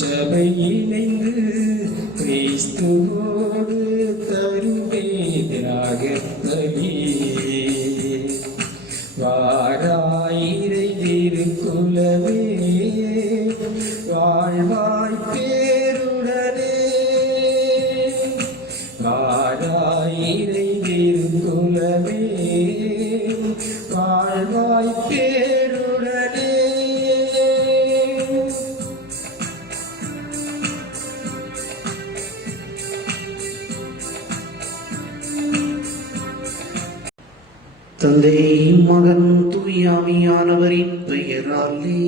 திருச்சபை இணைந்து கிறிஸ்துவோடு தருமே தியாகப்பலி. வாராயிரை திருக்குலமே வாழ்வாய் பேருடனே. வாராயிரை திருக்குலமே வாழ்வாய் பேருடனே. தந்தை மகன் தூயாவியானவரின் பெயராலே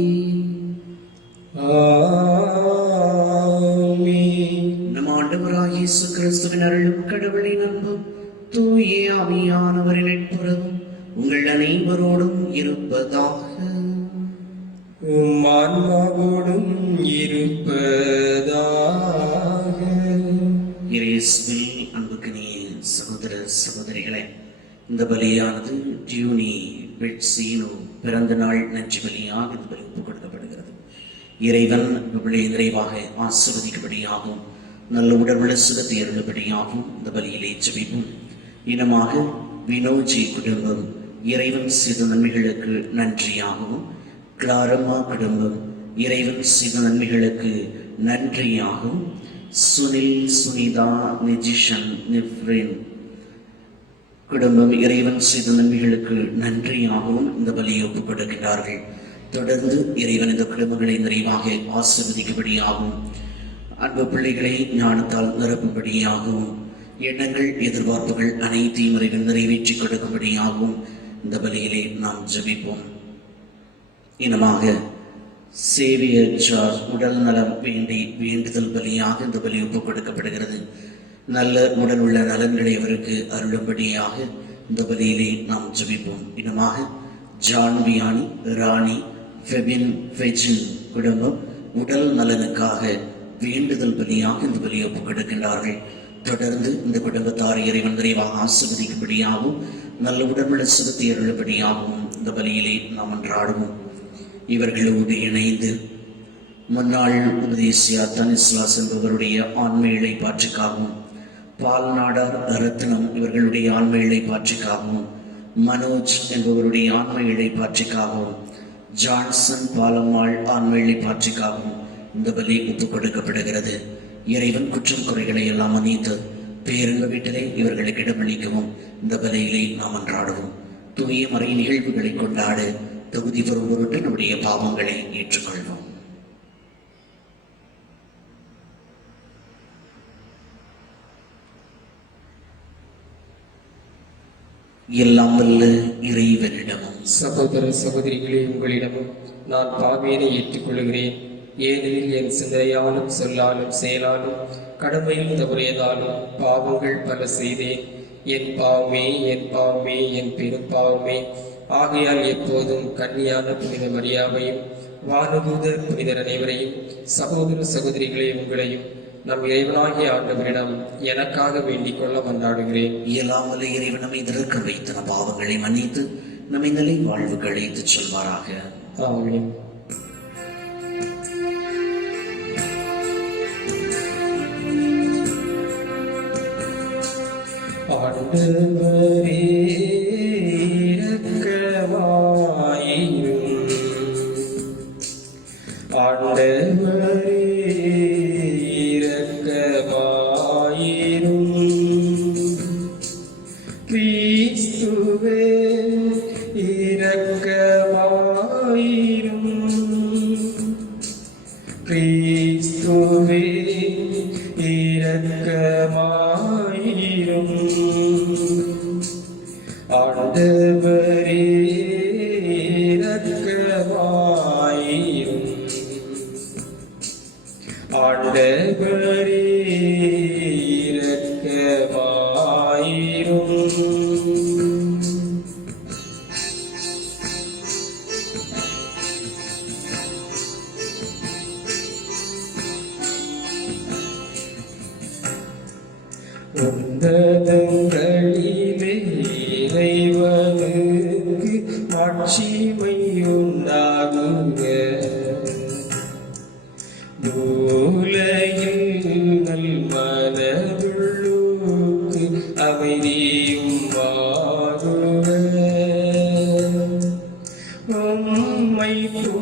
நம் ஆண்டவராகிய இயேசு கிறிஸ்துவின் அருளும் கடவுளின் அன்பும் தூய ஆவியானவரின் நட்புறவும் உங்கள் அனைவரோடும் இருப்பதாக. ஆன்மாவோடும் இருப்பதாக. இயேசுவில் அன்புக்கினிய சகோதர சகோதரிகளே, இந்த பலியானது டியூனி பெட்சீனோ பிறந்த நாள் நன்றி பலியாக இந்த பலி ஒப்புக் கொடுக்கப்படுகிறது. இறைவன் நிறைவாக ஆசிர்வதிக்கப்படியாகவும் நல்ல உடல்நல சுகத்தை அருளபடியாகவும் இந்த பலியிலே ஜெபிப்போம். இனமாக வினோஜி குடும்பம் இறைவன் செய்த நன்மைகளுக்கு நன்றியாகவும், கிளாரம்மா குடும்பம் இறைவன் செய்த நன்மைகளுக்கு நன்றியாகவும், சுனில் சுனிதா நிஜிஷன் நிஃப்ரின் குடும்பம் இறைவன் செய்த நன்மைகளுக்கு நன்றியாகவும் இந்த பலியை ஒப்புக் கொடுக்கிறார்கள். தொடர்ந்து இறைவன் இந்த குடும்பங்களை நிறைவாக ஆசீர்வதிக்கும்படியாகவும், அன்பு பிள்ளைகளை ஞானத்தால் நிரப்பும்படியாகவும், எண்ணங்கள் எதிர்பார்ப்புகள் அனைத்தையும் இறைவன் நிறைவேற்றி கொடுக்கும்படியாகவும் இந்த பலியிலே நாம் ஜெபிப்போம். இனமாக சேவியர் ஜார்ஜ் உடல் நலம் வேண்டி வேண்டுதல் பலியாக இந்த பலி ஒப்புக் கொடுக்கப்படுகிறது. நல்ல உடல் உள்ள நலன்களை அவருக்கு அருளும்படியாக இந்த பலியிலே நாம் ஜெபிப்போம். இனமாக ஜான் வியானி ராணி ஃபெபின் ஃபெஜின் குடும்பம் உடல் நலனுக்காக வேண்டுதல் பலியாக இந்த பலியை ஒப்புக் கொடுக்கின்றார்கள். தொடர்ந்து இந்த குடும்பத்தார் இறைவன் நிறைவாக ஆசீர்வதிக்கும்படியாகவும் நல்ல உடல்நல சுகத்தை அருளும்படியாகவும் இந்த பலியிலே நாம் அன்றாடுவோம். இவர்களோடு இணைந்து முன்னாள் உபதேசியா தனிஸ்லாஸ் என்பவருடைய ஆன்ம இளைப்பாற்றுக்காகவும், பால் நாடார் ரத்னம் இவர்களுடைய ஆன்ம இளைப்பாற்றுக்காகவும், மனோஜ் என்பவருடைய ஆன்ம இளைப்பாற்றுக்காகவும், ஜான்சன் பாலம்மாள் ஆன்ம இளைப்பாற்றுக்காகவும் இந்த பலி ஒப்புக் கொடுக்கப்படுகிறது. இறைவன் குற்றம் குறைகளை எல்லாம் மன்னித்து பேரங்க வீட்டிலே இவர்களுக்கு இடமளிக்கவும் இந்த பலியிலே நாம் அன்றாடுவோம். தூய மறை நிகழ்வுகளை கொண்டாட தகுதி பெறும் பொருட்டு நம்முடைய பாவங்களை ஏற்றுக்கொள்வோம். எல்லாம் வல்ல இறைவனிடமும் சகோதர சகோதரிகளே, உங்களிடமும் நான் பாவியனை ஏற்றுக்கொள்கிறேன். ஏனெனில் என் சிந்தனையாலும் சொல்லாலும் செயலாலும் கடமையில் தவறியதாலும் பாவங்கள் பல செய்தேன். என் பாவமே, என் பாவமே, என் பெரும் பாவமே. ஆகையால் எப்போதும் கன்னியான புனித மரியாவையும் வானதூதர் புனிதர் அனைவரையும் சகோதர சகோதரிகளே உங்களையும் நம் இறைவனாகிய ஆண்டவரிடம் எனக்காக வேண்டிக் கொள்ள கொண்டாடுகிறேன். இயலாமல் இறைவன் நம்மை திறக்க வைத்த பாவங்களை மன்னித்து நம்மை நிலை வாழ்வுக்கு அழைத்துச் செல்வாராக. ஆமென். ஆண்டவரே இரக்கமாயிரும். ஆண்டவரே இரக்கமாயிரும். கிறிஸ்துவே இரக்கமாயிரும். கிறிஸ்துவே இரக்கமாயிரும். ஆண்டவரே இரக்கமாயிரும். ஆண்டவரே இரக்கமாயிரும். உன்னதங்களிலே இறைவனுக்கு மாட்சிமை உண்டாகுக. பூமியிலே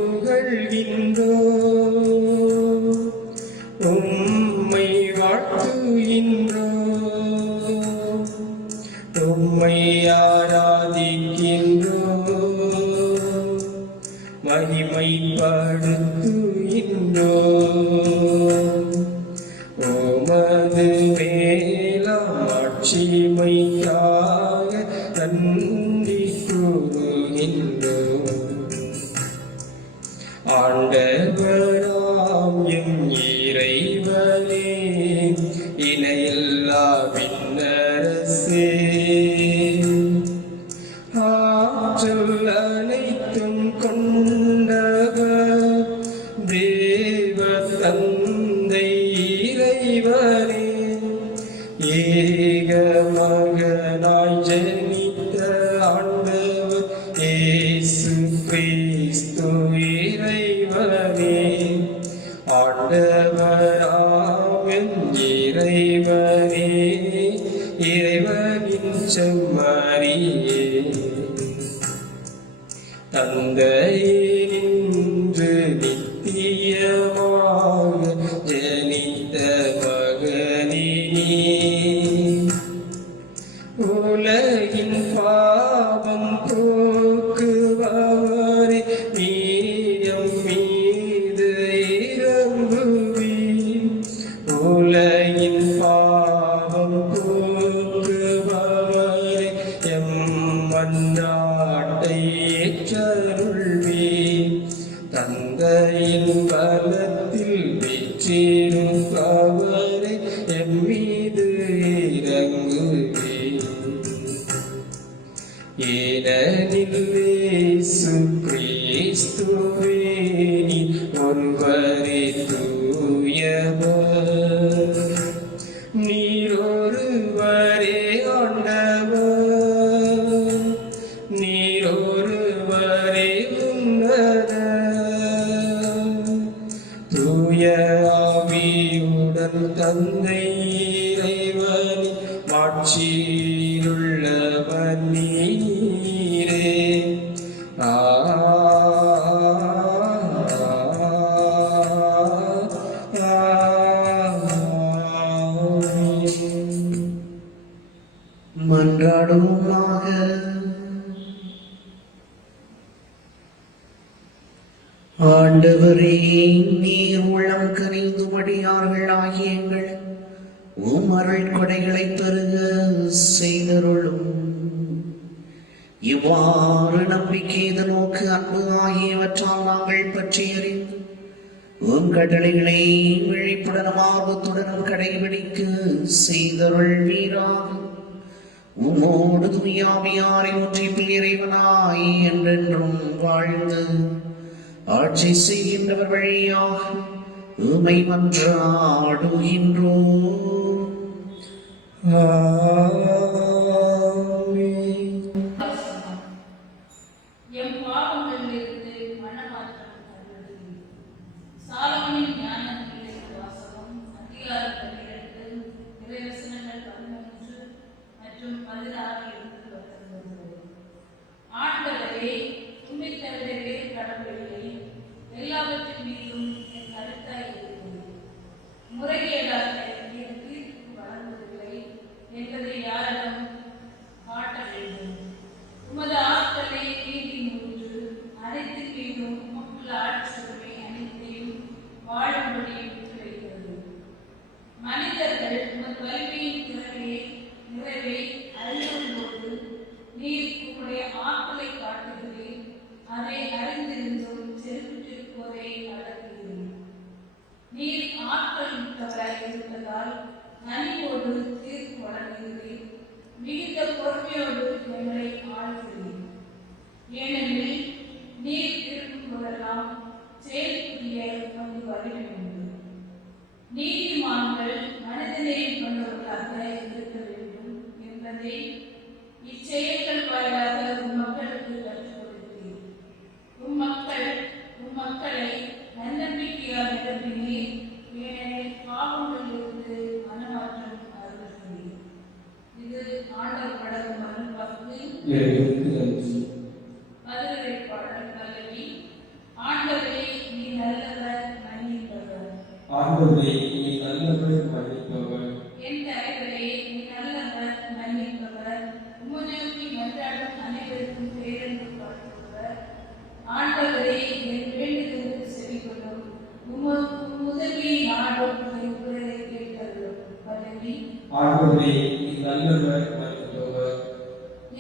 புகழ்கின்றோ, உம்மை வாழ்த்துகின்றோ, உம்மை ஆராதிக்கின்றோ, மகிமைப்படுத்துகின்றோ. உமது மேலாட்சிமைக்காக நன்றி கூறுகின்றோ. ஆண்டவராம் எம் இறைவனே, இணையில்லா விண்ணரசே, ஆற்றல் அனைத்தும் கொண்டவர் தேவ தந்தை இறைவனே, ஏக மகனாய் ஜனித்த ஆண்டவர் இயேசு கிறிஸ்து இறைவனே, ஆண்டவராம் எம் இறைவனே, இறைவனின் செம்மறியே, தந்தையினின்று நித்தியமாக ஜனித்த மகனினே, உலகின் பாவம் போக்குபவரே, மீயம் மீது இறங்குவீர். உலகின் பாவம் போக்குபவரே, எம் மன்றாட்டை ஏற்றருள்வீர். தந்தையின் பலத்தில் வீற்றிருப்பவரே, எம் மீது இறங்குவீர். ஏனெனில் இயேசு கிறிஸ்துவே நீர் ஒருவரே தூயவர், நீர் ஒருவரே ஆண்டவர், நீர் ஒருவரே உன்னதர். தூய ஆவியுடன் தந்தை இறைவனின் மாட்சியிலுள்ளவர் நீரே. மன்றாடுவோமாக. ஆண்டவரே, நீர் உள்ளம் கனிந்து மடியார்கள் ஆகிய எங்கள் உம் அருள் கொடைகளை பெருக செய்தருளும். இவ்வாறு நம்பிக்கை, நோக்கு, அன்பு ஆகியவற்றால் நாங்கள் பற்றி அறிந்து உம் கட்டளைகளை விழிப்புடனும் ஆர்வத்துடனும் கடைபிடிக்க செய்தருள்வீராக. உம்மோடு தூயாவியாரை ஒன்றிப்பில் இறைவனாய் என்றென்றும் வாழ்ந்து ஆட்சி செய்கின்றவர் வழியாக உம்மை மன்றாடுகின்றோம். எம் பாவங்களிலிருந்து மனமாற்றம் தருவது. சாலமோனின் ஞானத்திலிருந்து வாசகம். அதிகாரம் 12, இறைவசனங்கள் 13 மற்றும் 16-19. ஆண்டவரே, உம்மை தவிர வேறு கடவுளில்லை. எல்லாவற்றின் மீதும் என் கருத்தாய் இருக்கிறது. முறைகேடாக எனக்கு தீர்ப்பு வழங்குவதில்லை என்பதை யாரிடம் காட்ட வேண்டும்? உமது ஆற்றலை நீதி மூன்று அனைத்து மீதும் உமக்குள்ள ஆட்சியுரிமை அனைத்தையும் வாழும்படி விட்டு வைக்கிறது. மனிதர்கள் உமது வலிமையின் நிறைவை அறியும் போது நீர் உம்முடைய ஆற்றலை காட்டுகிறேன். அதை அறிந்திருந்தும் செருப்பிட்டிருப்போரை அடக்குகிறேன். நீர் ஆற்றல் மிக்கவராய் இருப்பதால் கனிவோடு தீர்ப்பு வழங்குகிறேன். மிகுந்த பொறுமையோடு எங்களை ஆளுகிறேன். ஏனெனில் நீர் திரும்பும் போதெல்லாம் செயல்புரிய நமக்கு வலிமை உண்டு. நீதிமான்கள் மனிதனை கொண்டவர்களாக இருக்க வேண்டும் என்பதை இச்செயல்கள் வாயிலாக உம் மக்களுக்கு கற்றுக் கொடுத்தீர். உம் மக்களை நன்னம்பிக்கையால் நிரப்பினீர். ஏனெனில் பாவங்களிலிருந்து மனமாற்றம் அருள்கிறீர். இது ஆண்டவர் படகும் அருள் வாக்கு. பதிலுரை பாடல் பல்லவி. ஆண்டவர் ஆண்டவரே நீ நல்லவர் மன்னிப்பவர். என் தலைவரே நீ நல்லவர் மன்னிப்பவர். உம்மை நோக்கி மன்றாடும் அனைவருக்கும் பேரன்பு காட்டுபவர். ஆண்டவரே என் வேண்டுதலுக்கு செவிகொள்ளும். உமது நாடும் என் குரலை கேட்டருளும். பதவி ஆண்டவரே நீ நல்லவர் மன்னிப்பவர்.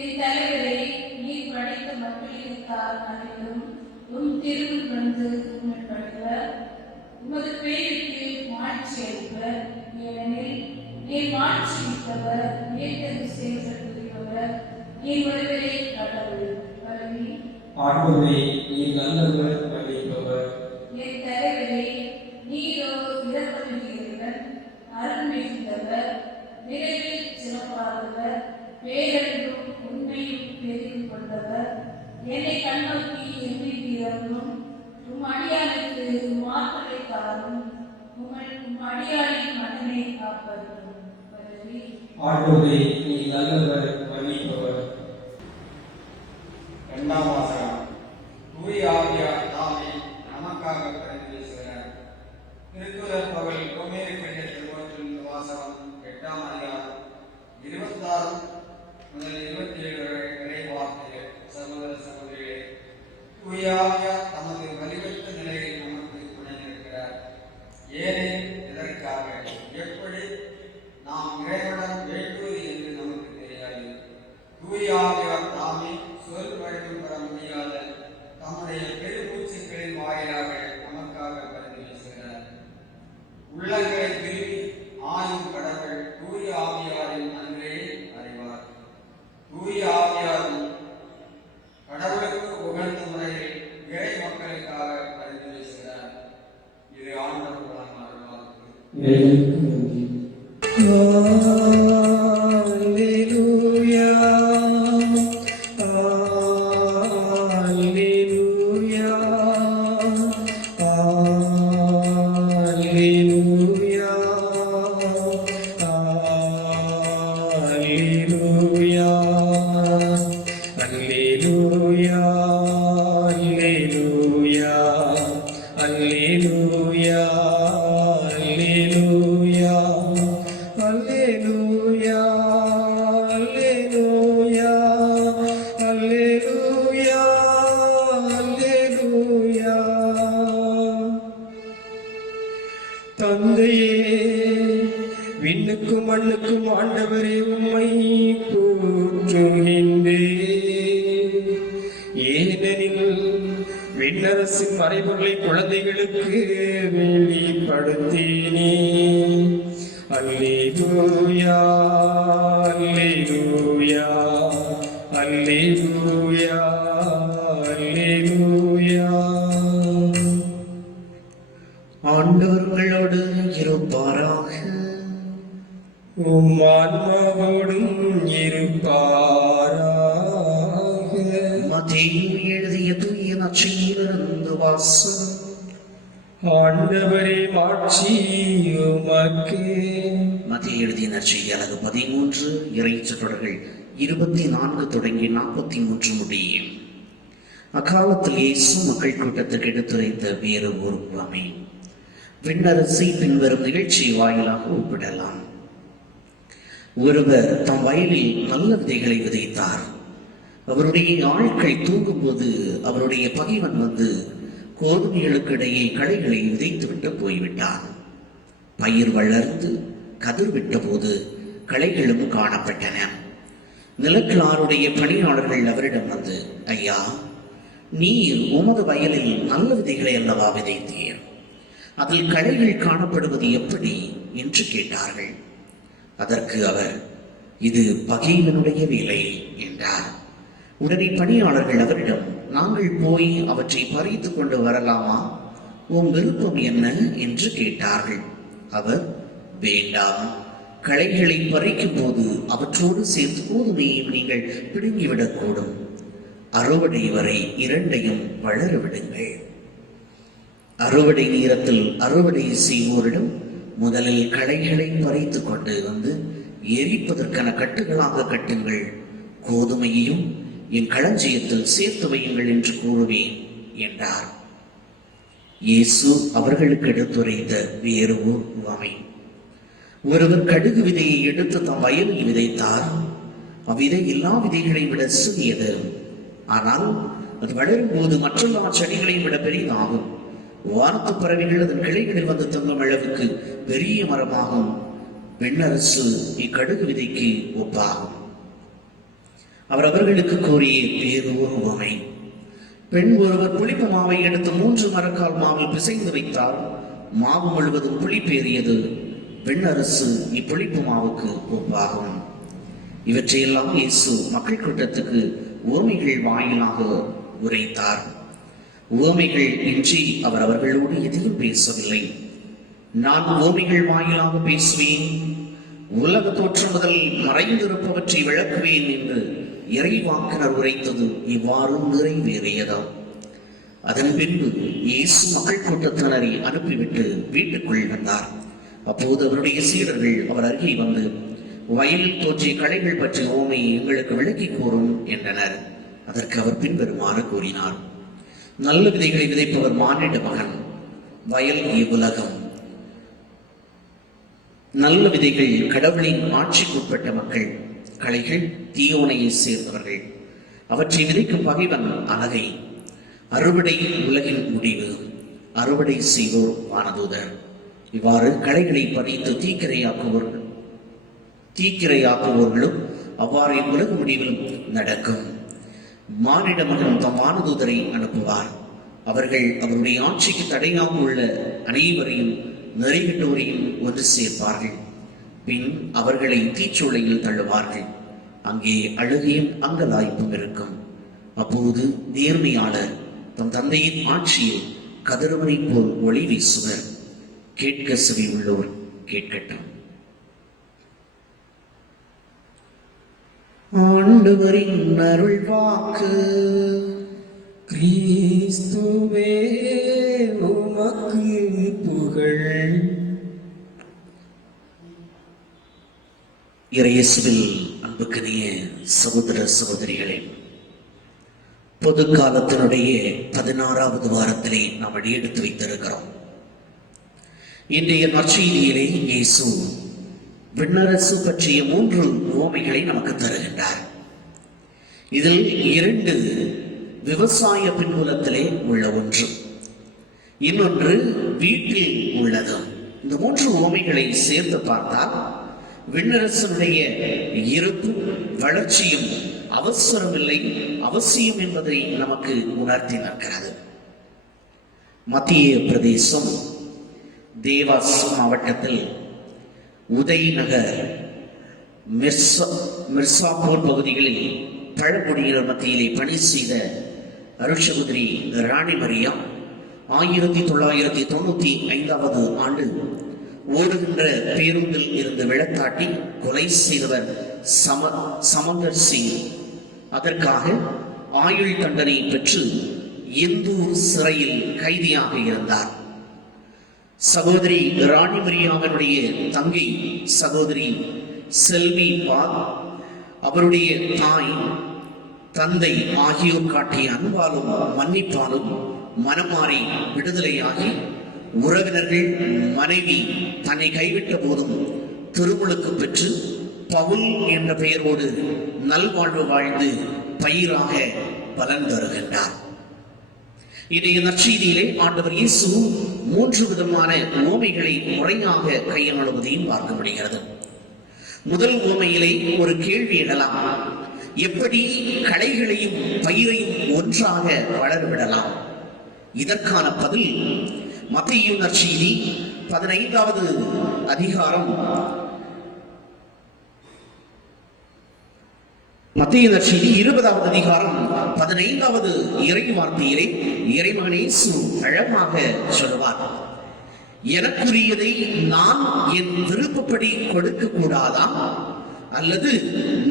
என் தலைவரே நீர் படைத்த மக்களினத்தார் அனைவரும் திருமுன் வந்து உம்மை பணிவர். உமது பேருக்கு மாட்சி அளிப்பர். ஏனெனில் நீர் மாட்சி மிக்கவர், ஏற்றது செயல்படுத்துகிறவர், நீர் ஒருவரே கடவுள். பதவி ஆண்டவரே நீ நல்லவர் மன்னிப்பவர். என் தலைவரே நீரோ இரக்கமிகுந்தவர், அருள் மிகுந்தவர், நிறைவில் சிறப்பானவர், பேரன்பும் உண்மையும் பெருகி கொண்டவர். என்னை கண்ணோக்கி எண்ணி தீரவும் உம் அடியானுக்கு மாற்றலை தாரும். உம் அடியானின் மனனை காப்பதும். பதவி ஆண்டவரே நீ நல்லவர் மன்னிப்பவர். இரண்டாம் வாசகம். தூய ஆவியார் தாமே நமக்காக பரிந்துரைக்கிறார். திருக்குறள் பகல் ரோமேறு கடிதத்தில் வாசகம் 8ஆம் அதிகாரம் 26 முதல் 27 வரை வார்த்தைகள். சகோதர சகோதரிகளே, தூய ஆவியார் தமது வலிமைத்த நிலையில் நமக்கு துணை நிற்கிறார். ஏனெனில் இதற்காக எப்படி நாம் இறைவனம் வேண்டுவது என்று நமக்கு தெரியாது. தூய ஆவியார் தாமே சொல் வடிவம் பெற முடியாத தம்முடைய பெருமூச்சுக்களின் வாயிலாக நமக்காக பரிந்துரைக்கிறார். உள்ளங்களை விரும்பி ஆயும் கடவுள் தூய ஆவியாரின் அன்பே அறிவார். தூய ஆவியாரும் கடவுளுக்கு உகந்த முறையில் இறை மக்களுக்காக பரிந்துரைக்கிறார். இது ஆண்டவர் அருள்வாக்கு. இறைவனுக்கு நன்றி. தந்தையே, விண்ணுக்கும் மண்ணுக்கும் ஆண்டவரே உம்மை போற்றுகின்றேன். ஏனெனில் விண்ணரசின் மறைபொருளை குழந்தைகளுக்கு வெளிப்படுத்தினே. அல்லேலூயா, அல்லேலூயா, அல்லேலூயா, அல்லேலூயா. ஆண்டவர்களோடு இருப்பாராக. உம் ஆன்மாவோடும் இருப்பாராக. மத்தேயு எழுதிய தூய நற்செய்தியிலிருந்து வாசகம். ஆண்டவரே மாட்சி உமக்கே. மத்தேயு எழுதிய நற்செய்தி அலகு 13 இறைச்சொற்றொடர்கள் 24 தொடங்கி 43 முடியும். அக்காலத்தில் இயேசு மக்கள் கூட்டத்துக்கு எடுத்துரைத்த வேறு ஒரு உவமை விண்ணரசை பின்வரும் நிகழ்ச்சி வாயிலாக ஒப்பிடலாம். ஒருவர் தம் வயலில் நல்ல விதைகளை விதைத்தார். அவருடைய ஆட்கள் தூங்கும்போது அவருடைய பகைவன் வந்து கோதுமைகளுக்கு இடையே களைகளை விதைத்துவிட்டு போய்விட்டான். பயிர் வளர்ந்து கதிர் விட்ட போது களைகளும் காணப்பட்டன. நிலக்கிழாருடைய பணியாளர்கள் அவரிடம் வந்து, ஐயா, நீர் உமது வயலில் நல்ல விதைகளை அல்லவா விதைத்தீர், அதில் களைகள் காணப்படுவது எப்படி என்று கேட்டார்கள். அதற்கு அவர், இது பகைவனுடைய வேலை என்றார். உடனே பணியாளர்கள் அவரிடம், நாங்கள் போய் அவற்றை பறித்து கொண்டு வரலாமா, உன் விருப்பம் என்ன என்று கேட்டார்கள். அவர், வேண்டாம், களைகளை பறிக்கும் போது அவற்றோடு சேர்த்து கோதுமையையும் நீங்கள் பிடுங்கிவிடக்கூடும். அறுவடை வரை இரண்டையும் வளர விடுங்கள். அறுவடை நேரத்தில் அறுவடை செய்வோரிடம் முதலில் களைகளை பறித்து கொண்டு வந்து எரிப்பதற்கான கட்டுகளாக கட்டுங்கள், கோதுமையையும் என் களஞ்சியத்தில் சேர்த்து வையுங்கள் என்று கூறுவேன் என்றார். இயேசு அவர்களுக்கு எடுத்துரைத்த வேறு ஓர் உவமை. ஒருவர் கடுகு விதையை எடுத்து தம் வயலில் விதைத்தார். அவ்விதை எல்லா விதைகளை விட சிறியது, ஆனால் அது வளரும் போது மற்றெல்லா செடிகளையும் விட பெரிதாகும். வானத்து பறவைகள் அதன் கிளைகளில் வந்து தங்கும் அளவுக்கு பெரிய மரமாகும். பெண்ணரசு இக்கடுகு விதைக்கு ஒப்பாகும். அவர் அவர்களுக்கு கூறிய வேறு ஒரு உவமை. பெண் ஒருவர் புளிப்பு மாவை எடுத்து 3 மரக்கால் மாவில் பிசைந்து வைத்தார். மாவு முழுவதும் புளிப்பேறியது. பெண் அரசு இப்புளிப்பு மாவுக்கு ஒப்பாகும். இவற்றையெல்லாம் இயேசு மக்கள் கூட்டத்துக்கு உவமைகள் வாயிலாக உரைத்தார். உவமைகள் இன்றி அவர் அவர்களோடு எதிலும் பேசவில்லை. நான் உவமைகள் வாயிலாக பேசுவேன், உலக தோற்றம் முதல் மறைந்திருப்பவற்றை விளக்குவேன் என்று இறைவாக்கினர் உரைத்தது இவ்வாறு நிறைவேறியதா. அதன் பின்பு இயேசு மக்கள் கூட்டத்தினரை அனுப்பிவிட்டு வீட்டுக்குள் வந்தார். அப்போது அவருடைய சீடர்கள் அவர் அருகே வந்து, வயலில் தோற்றிய களைகள் பற்றி உவமையை எங்களுக்கு விளக்கி கூறும் என்றனர். அதற்கு அவர் பின்வருமாறு கூறினார். நல்ல விதைகளை விதைப்பவர் மானிட மகன். வயல் இவ்வுலகம். நல்ல விதைகள் கடவுளின் ஆட்சிக்குட்பட்ட மக்கள். களைகள் தீயோனையை சேர்ந்தவர்கள். அவற்றை விதைக்கும் பகைவன் அலகை. அறுவடை உலகின் முடிவு. அறுவடை செய்வோர் வானதூதர். இவ்வாறு களைகளை பறித்து தீக்கிரையாக்குவோர்களும் அவ்வாறு உலக முடிவிலும் நடக்கும். மானிட மகன் தம் வானதூதரை அனுப்புவார். அவர்கள் அவருடைய ஆட்சிக்கு தடையாக உள்ள அனைவரையும் நெறிகிட்டோரையும் ஒன்று சேர்ப்பார்கள். பின் அவர்களை தீச்சூளையில் தள்ளுவார்கள். அங்கே அழுகையும் அங்கலாய்ப்பும் இருக்கும். அப்போது நேர்மையாளர் தம் தந்தையின் ஆட்சியில் கதிரவனை போல் ஒளி வீசுவர். கேட்க செவி உள்ளோர் கேட்கட்டும். ஆண்டவரின் அருள் வாக்கு. கிறிஸ்துவே உமக்கு புகழ். இறையேசுவில் அன்புக்குரிய சகோதர சகோதரிகளே, பொது காலத்தினுடைய 16வது வாரத்திலே நாம் அடியெடுத்து வைத்திருக்கிறோம். இன்றைய நற்செய்தியிலே இயேசு விண்ணரசு பற்றிய 3 உவமைகளை நமக்கு தருகின்றார். இதில் 2 விவசாய பின்புலத்திலே உள்ள ஒன்று, இன்னொன்று வீட்டில் உள்ளது. இந்த 3 உவமைகளை சேர்த்து பார்த்தால் விண்ணரசனுடைய இருப்பு வளர்ச்சியும் அவசரமில்லை, அவசியம் என்பதை நமக்கு உணர்த்தி நிற்கிறது. மத்திய பிரதேசம் தேவாஸ் மாவட்டத்தில் உதய்நகர் மிர்சாப்பூர் பகுதிகளில் பழங்குடியினர் மத்தியிலே பணி செய்த அருட்சகோதரி ராணி மரியா 1995வது ஆண்டு ஓடுகின்ற பேருந்தில் இருந்து விழத்தாட்டி கொலை செய்தவர் சமந்தர் சிங் அதற்காக ஆயுள் தண்டனை பெற்று இந்தூர் சிறையில் கைதியாக இருந்தார். சகோதரி ராணி மரியாவினுடைய தங்கை சகோதரி செல்வி பாத், அவருடைய தாய் தந்தை ஆகியோர் காட்டிய அன்பாலும் மன்னிப்பாலும் மனமாறி விடுதலையாகி, உறவினர்கள் மனைவி தன்னை கைவிட்ட போதும் திருமுழுக்கு பெற்று பவுல் என்ற பெயரோடு நல்வாழ்வு வாழ்ந்து பயிராக பலன் தருகின்றார். இன்றைய நற்செய்தியிலே ஆண்டவர் இயேசு 3 விதமான உவமைகளை முறையாக கையாளுவதையும் பார்க்க முடிகிறது. முதல் உவமையிலே ஒரு கேள்வி எழலாம். எப்படி களைகளையும் பயிரையும் ஒன்றாக வளர்விடலாம்? இதற்கான பதில் மத்தேயு நற்செய்தி 15வது அதிகாரம், மத்தேயு நற்செய்தி 20வது அதிகாரம் 15வது இறை வார்த்தையிலே இறைமகன் இயேசு அழகாக சொல்லுவார். எனக்குரியதை நான் என் விருப்பப்படி கொடுக்க கூடாதா? அல்லது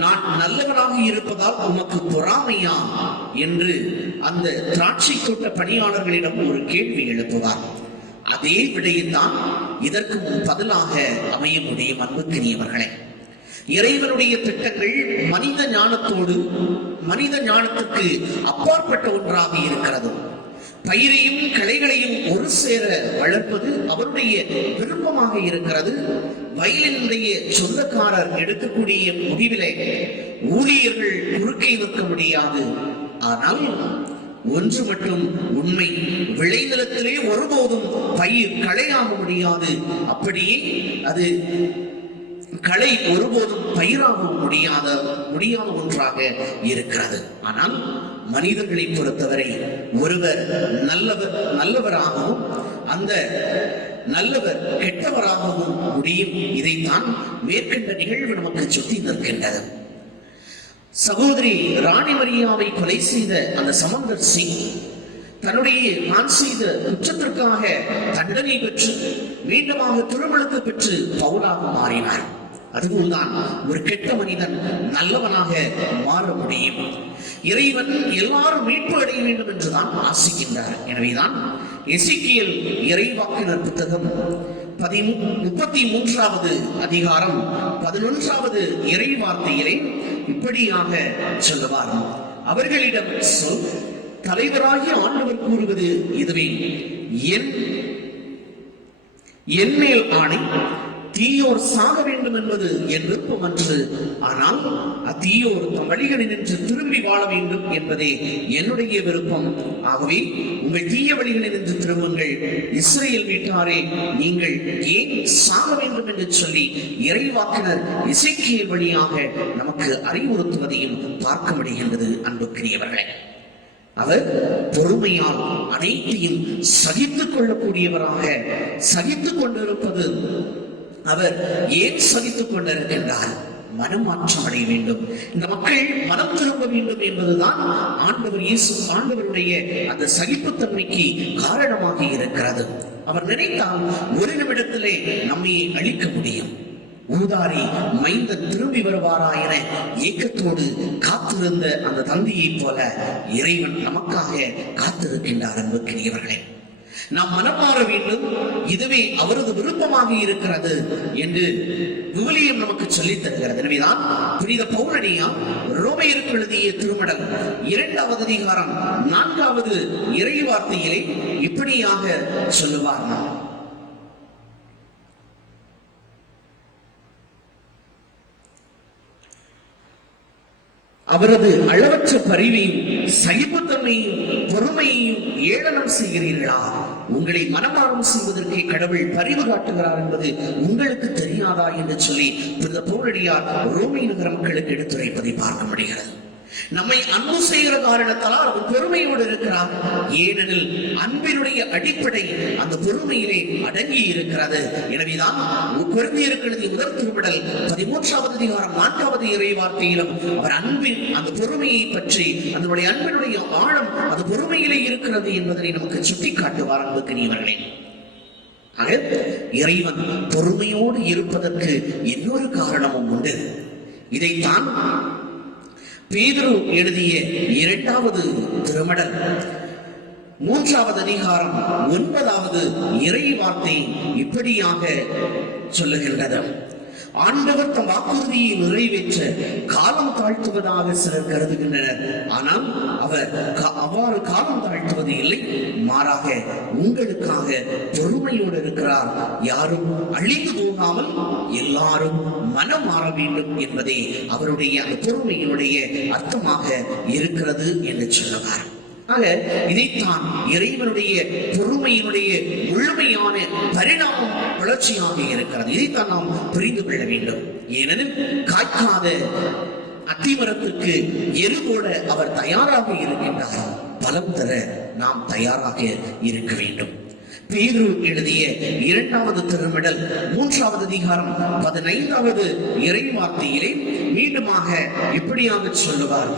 நான் நல்லவனாக இருப்பதால் உமக்கு பொறாமையா என்று அந்த திராட்சை தோட்ட பணியாளர்களிடம் ஒரு கேள்வி எழுப்புவார். அதே விடையைத்தான் இதற்கு முன் பதிலாக அமைய முடியும். அன்புக்குரியவர்களே, இறைவனுடைய திட்டங்கள் மனித ஞானத்தோடு மனித ஞானத்துக்கு அப்பாற்பட்ட ஒன்றாக இருக்கிறது. பயிரையும் களைகளையும் ஒரு சேர வளர்ப்பது அவருடைய விருப்பமாக இருக்கிறது. வயலினுடைய சொந்தக்காரர் எடுக்கக்கூடிய முடிவிலே ஊழியர்கள் குறுக்கே நிற்க முடியாது. ஆனால் ஒன்று மட்டும் உண்மை, விளைநிலத்திலே ஒருபோதும் பயிர் களையாக முடியாது. அப்படியே அது களை ஒருபோதும் பயிராக முடியாத ஒன்றாக இருக்கிறது. ஆனால் மனிதர்களை பொறுத்தவரை ஒருவர் நல்லவராகவும் அந்த நல்லவர் கெட்டவராகவும் முடியும். இதைத்தான் மேற்கண்ட நிகழ்வு நமக்கு சுட்டி நிற்கின்றது. சகோதரி ராணி மரியாவை கொலை செய்த அந்த சமந்தர் சிங் தன்னுடைய நான் செய்த குற்றத்திற்காக தண்டனை பெற்று மீண்டுமாக திருமணத்தை பெற்று பவுலாக மாறினார். அதுபோல்தான் ஒரு கெட்ட மனிதன் நல்லவனாக மாற முடியும். இறைவன் எல்லாரும் மீட்பு அடைய வேண்டும் என்றுதான் ஆசிக்கின்றார். எனவேதான் எசேக்கியேல் இறைவாக்கினர் புத்தகம் 33வது அதிகாரம் 11வது இறை வார்த்தையிலே இப்படியாக சொல்லுவார். அவர்களிடம் சொல், தலைவராகிய ஆண்டவர் கூறுவது இதுவே, என் மேல் ஆணை, தீயோர் சாக வேண்டும் என்பது என் விருப்பம் அன்று. ஆனால் அத்தீயோர் தம் வழிகளில் நின்று திரும்பி வாழ வேண்டும் என்பதே என்னுடைய விருப்பம். ஆகவே உங்கள் தீய வழிகளில் நின்று திரும்புங்கள். இஸ்ரேல் வீட்டாரே, நீங்கள் ஏன் சாக வேண்டும் என்று சொல்லி இறைவாக்கினர் எசேக்கியேல் வழியாக நமக்கு அறிவுறுத்துவதையும் பார்க்க முடிகின்றது. அன்புக்குரியவர்களே, அவர் பொறுமையால் அனைத்தையும் சகித்துக் கொள்ளக்கூடியவராக சகித்துக் கொண்டிருப்பது. அவர் ஏன் சகித்துக் கொண்டிருக்கின்றார்? மனமாற்றம் அடைய வேண்டும், இந்த மக்கள் மனம் திரும்ப வேண்டும் என்பதுதான் ஆண்டவருடைய அந்த சகிப்புத்தன்மைக்கு காரணமாக இருக்கிறது. அவர் நினைத்தால் ஒரு நிமிடத்திலே நம்மை அழிக்க முடியும். ஊதாரி மைந்தன் திரும்பி வருவாரா என ஏக்கத்தோடு காத்திருந்த அந்த தந்தையை போல இறைவன் நமக்காக காத்திருக்கின்றார். அன்புக்குரியவர்களே, நாம் மனம் மாற வேண்டும், இதுவே அவரது விருப்பமாக இருக்கிறது என்று விவிலியம் நமக்கு சொல்லித் தருகிறது. எனவேதான் புனித பவுலடியார் ரோமையருக்கு எழுதிய திருமடல் 2வது அதிகாரம் 4வது இறை வார்த்தையிலே இப்படியாக சொல்லுவார். அவரது அளவற்ற பரிவையும் சகிப்புத்தன்மையும் பொறுமையையும் ஏளனம் செய்கிறீர்களா? உங்களை மனமாறம் செய்வதற்கே கடவுள் பரிவு காட்டுகிறார் என்பது உங்களுக்கு தெரியாதா என்று சொல்லி பவுலடியார் ரோமை நகர மக்களுக்கு எடுத்துரைப்பதை பார்க்க முடிகிறது. நம்மை அன்பு செய்கிற காரணத்தால் அவர் பொறுமையோடு இருக்கிறார். ஏனெனில் அன்பினுடைய அடிப்படை அந்த பொறுமையிலே அடங்கி இருக்கிறது. எனவேதான் கொரிந்தியருக்கு எழுதிய முதல் திருமடல் 13வது அதிகாரம் 4வது இறை வார்த்தையிலும் அவர் அன்பின் அந்த பொறுமையை பற்றி, அதனுடைய அன்பினுடைய ஆழம் அது பொறுமையிலே இருக்கிறது என்பதனை நமக்கு சுட்டி காட்டுவார். அன்புக்குரியவர்களே, இறைவன் பொறுமையோடு இருப்பதற்கு இன்னொரு காரணமும் உண்டு. இதைத்தான் பேதுரு எழுதிய 2வது திருமடல் 3வது அதிகாரம் 9வது இறை வார்த்தை இப்படியாக சொல்லுகின்றது. ஆண்டவர் தம் வாக்குறுதியை நிறைவேற்ற காலம் தாழ்த்துவதாக சிலர் கருதுகின்றனர். ஆனால் அவர் அவ்வாறு காலம் தாழ்த்துவது இல்லை, மாறாக உங்களுக்காக பொறுமையோடு இருக்கிறார். யாரும் அழிந்து போகாமல் எல்லாரும் மனம் மாற வேண்டும் என்பதே அவருடைய அந்த பொறுமையினுடைய அர்த்தமாக இருக்கிறது என்று சொல்லுவார். ஆக இதைத்தான் இறைவனுடைய பொறுமையினுடைய முழுமையான பரிணாமம் வளர்ச்சியாக இருக்கிறது. இதைத்தான் நாம் புரிந்து கொள்ள வேண்டும். ஏனெனில் காய்க்காத அத்திமரத்துக்கு எருவோட அவர் தயாராக இருக்கின்றார். பலம் தர நாம் தயாராக இருக்க வேண்டும். பேதுரு எழுதிய 2வது திருமடல் 3வது அதிகாரம் 15வது இறை வார்த்தையிலே மீண்டுமாக இப்படியாக சொல்லுவார்.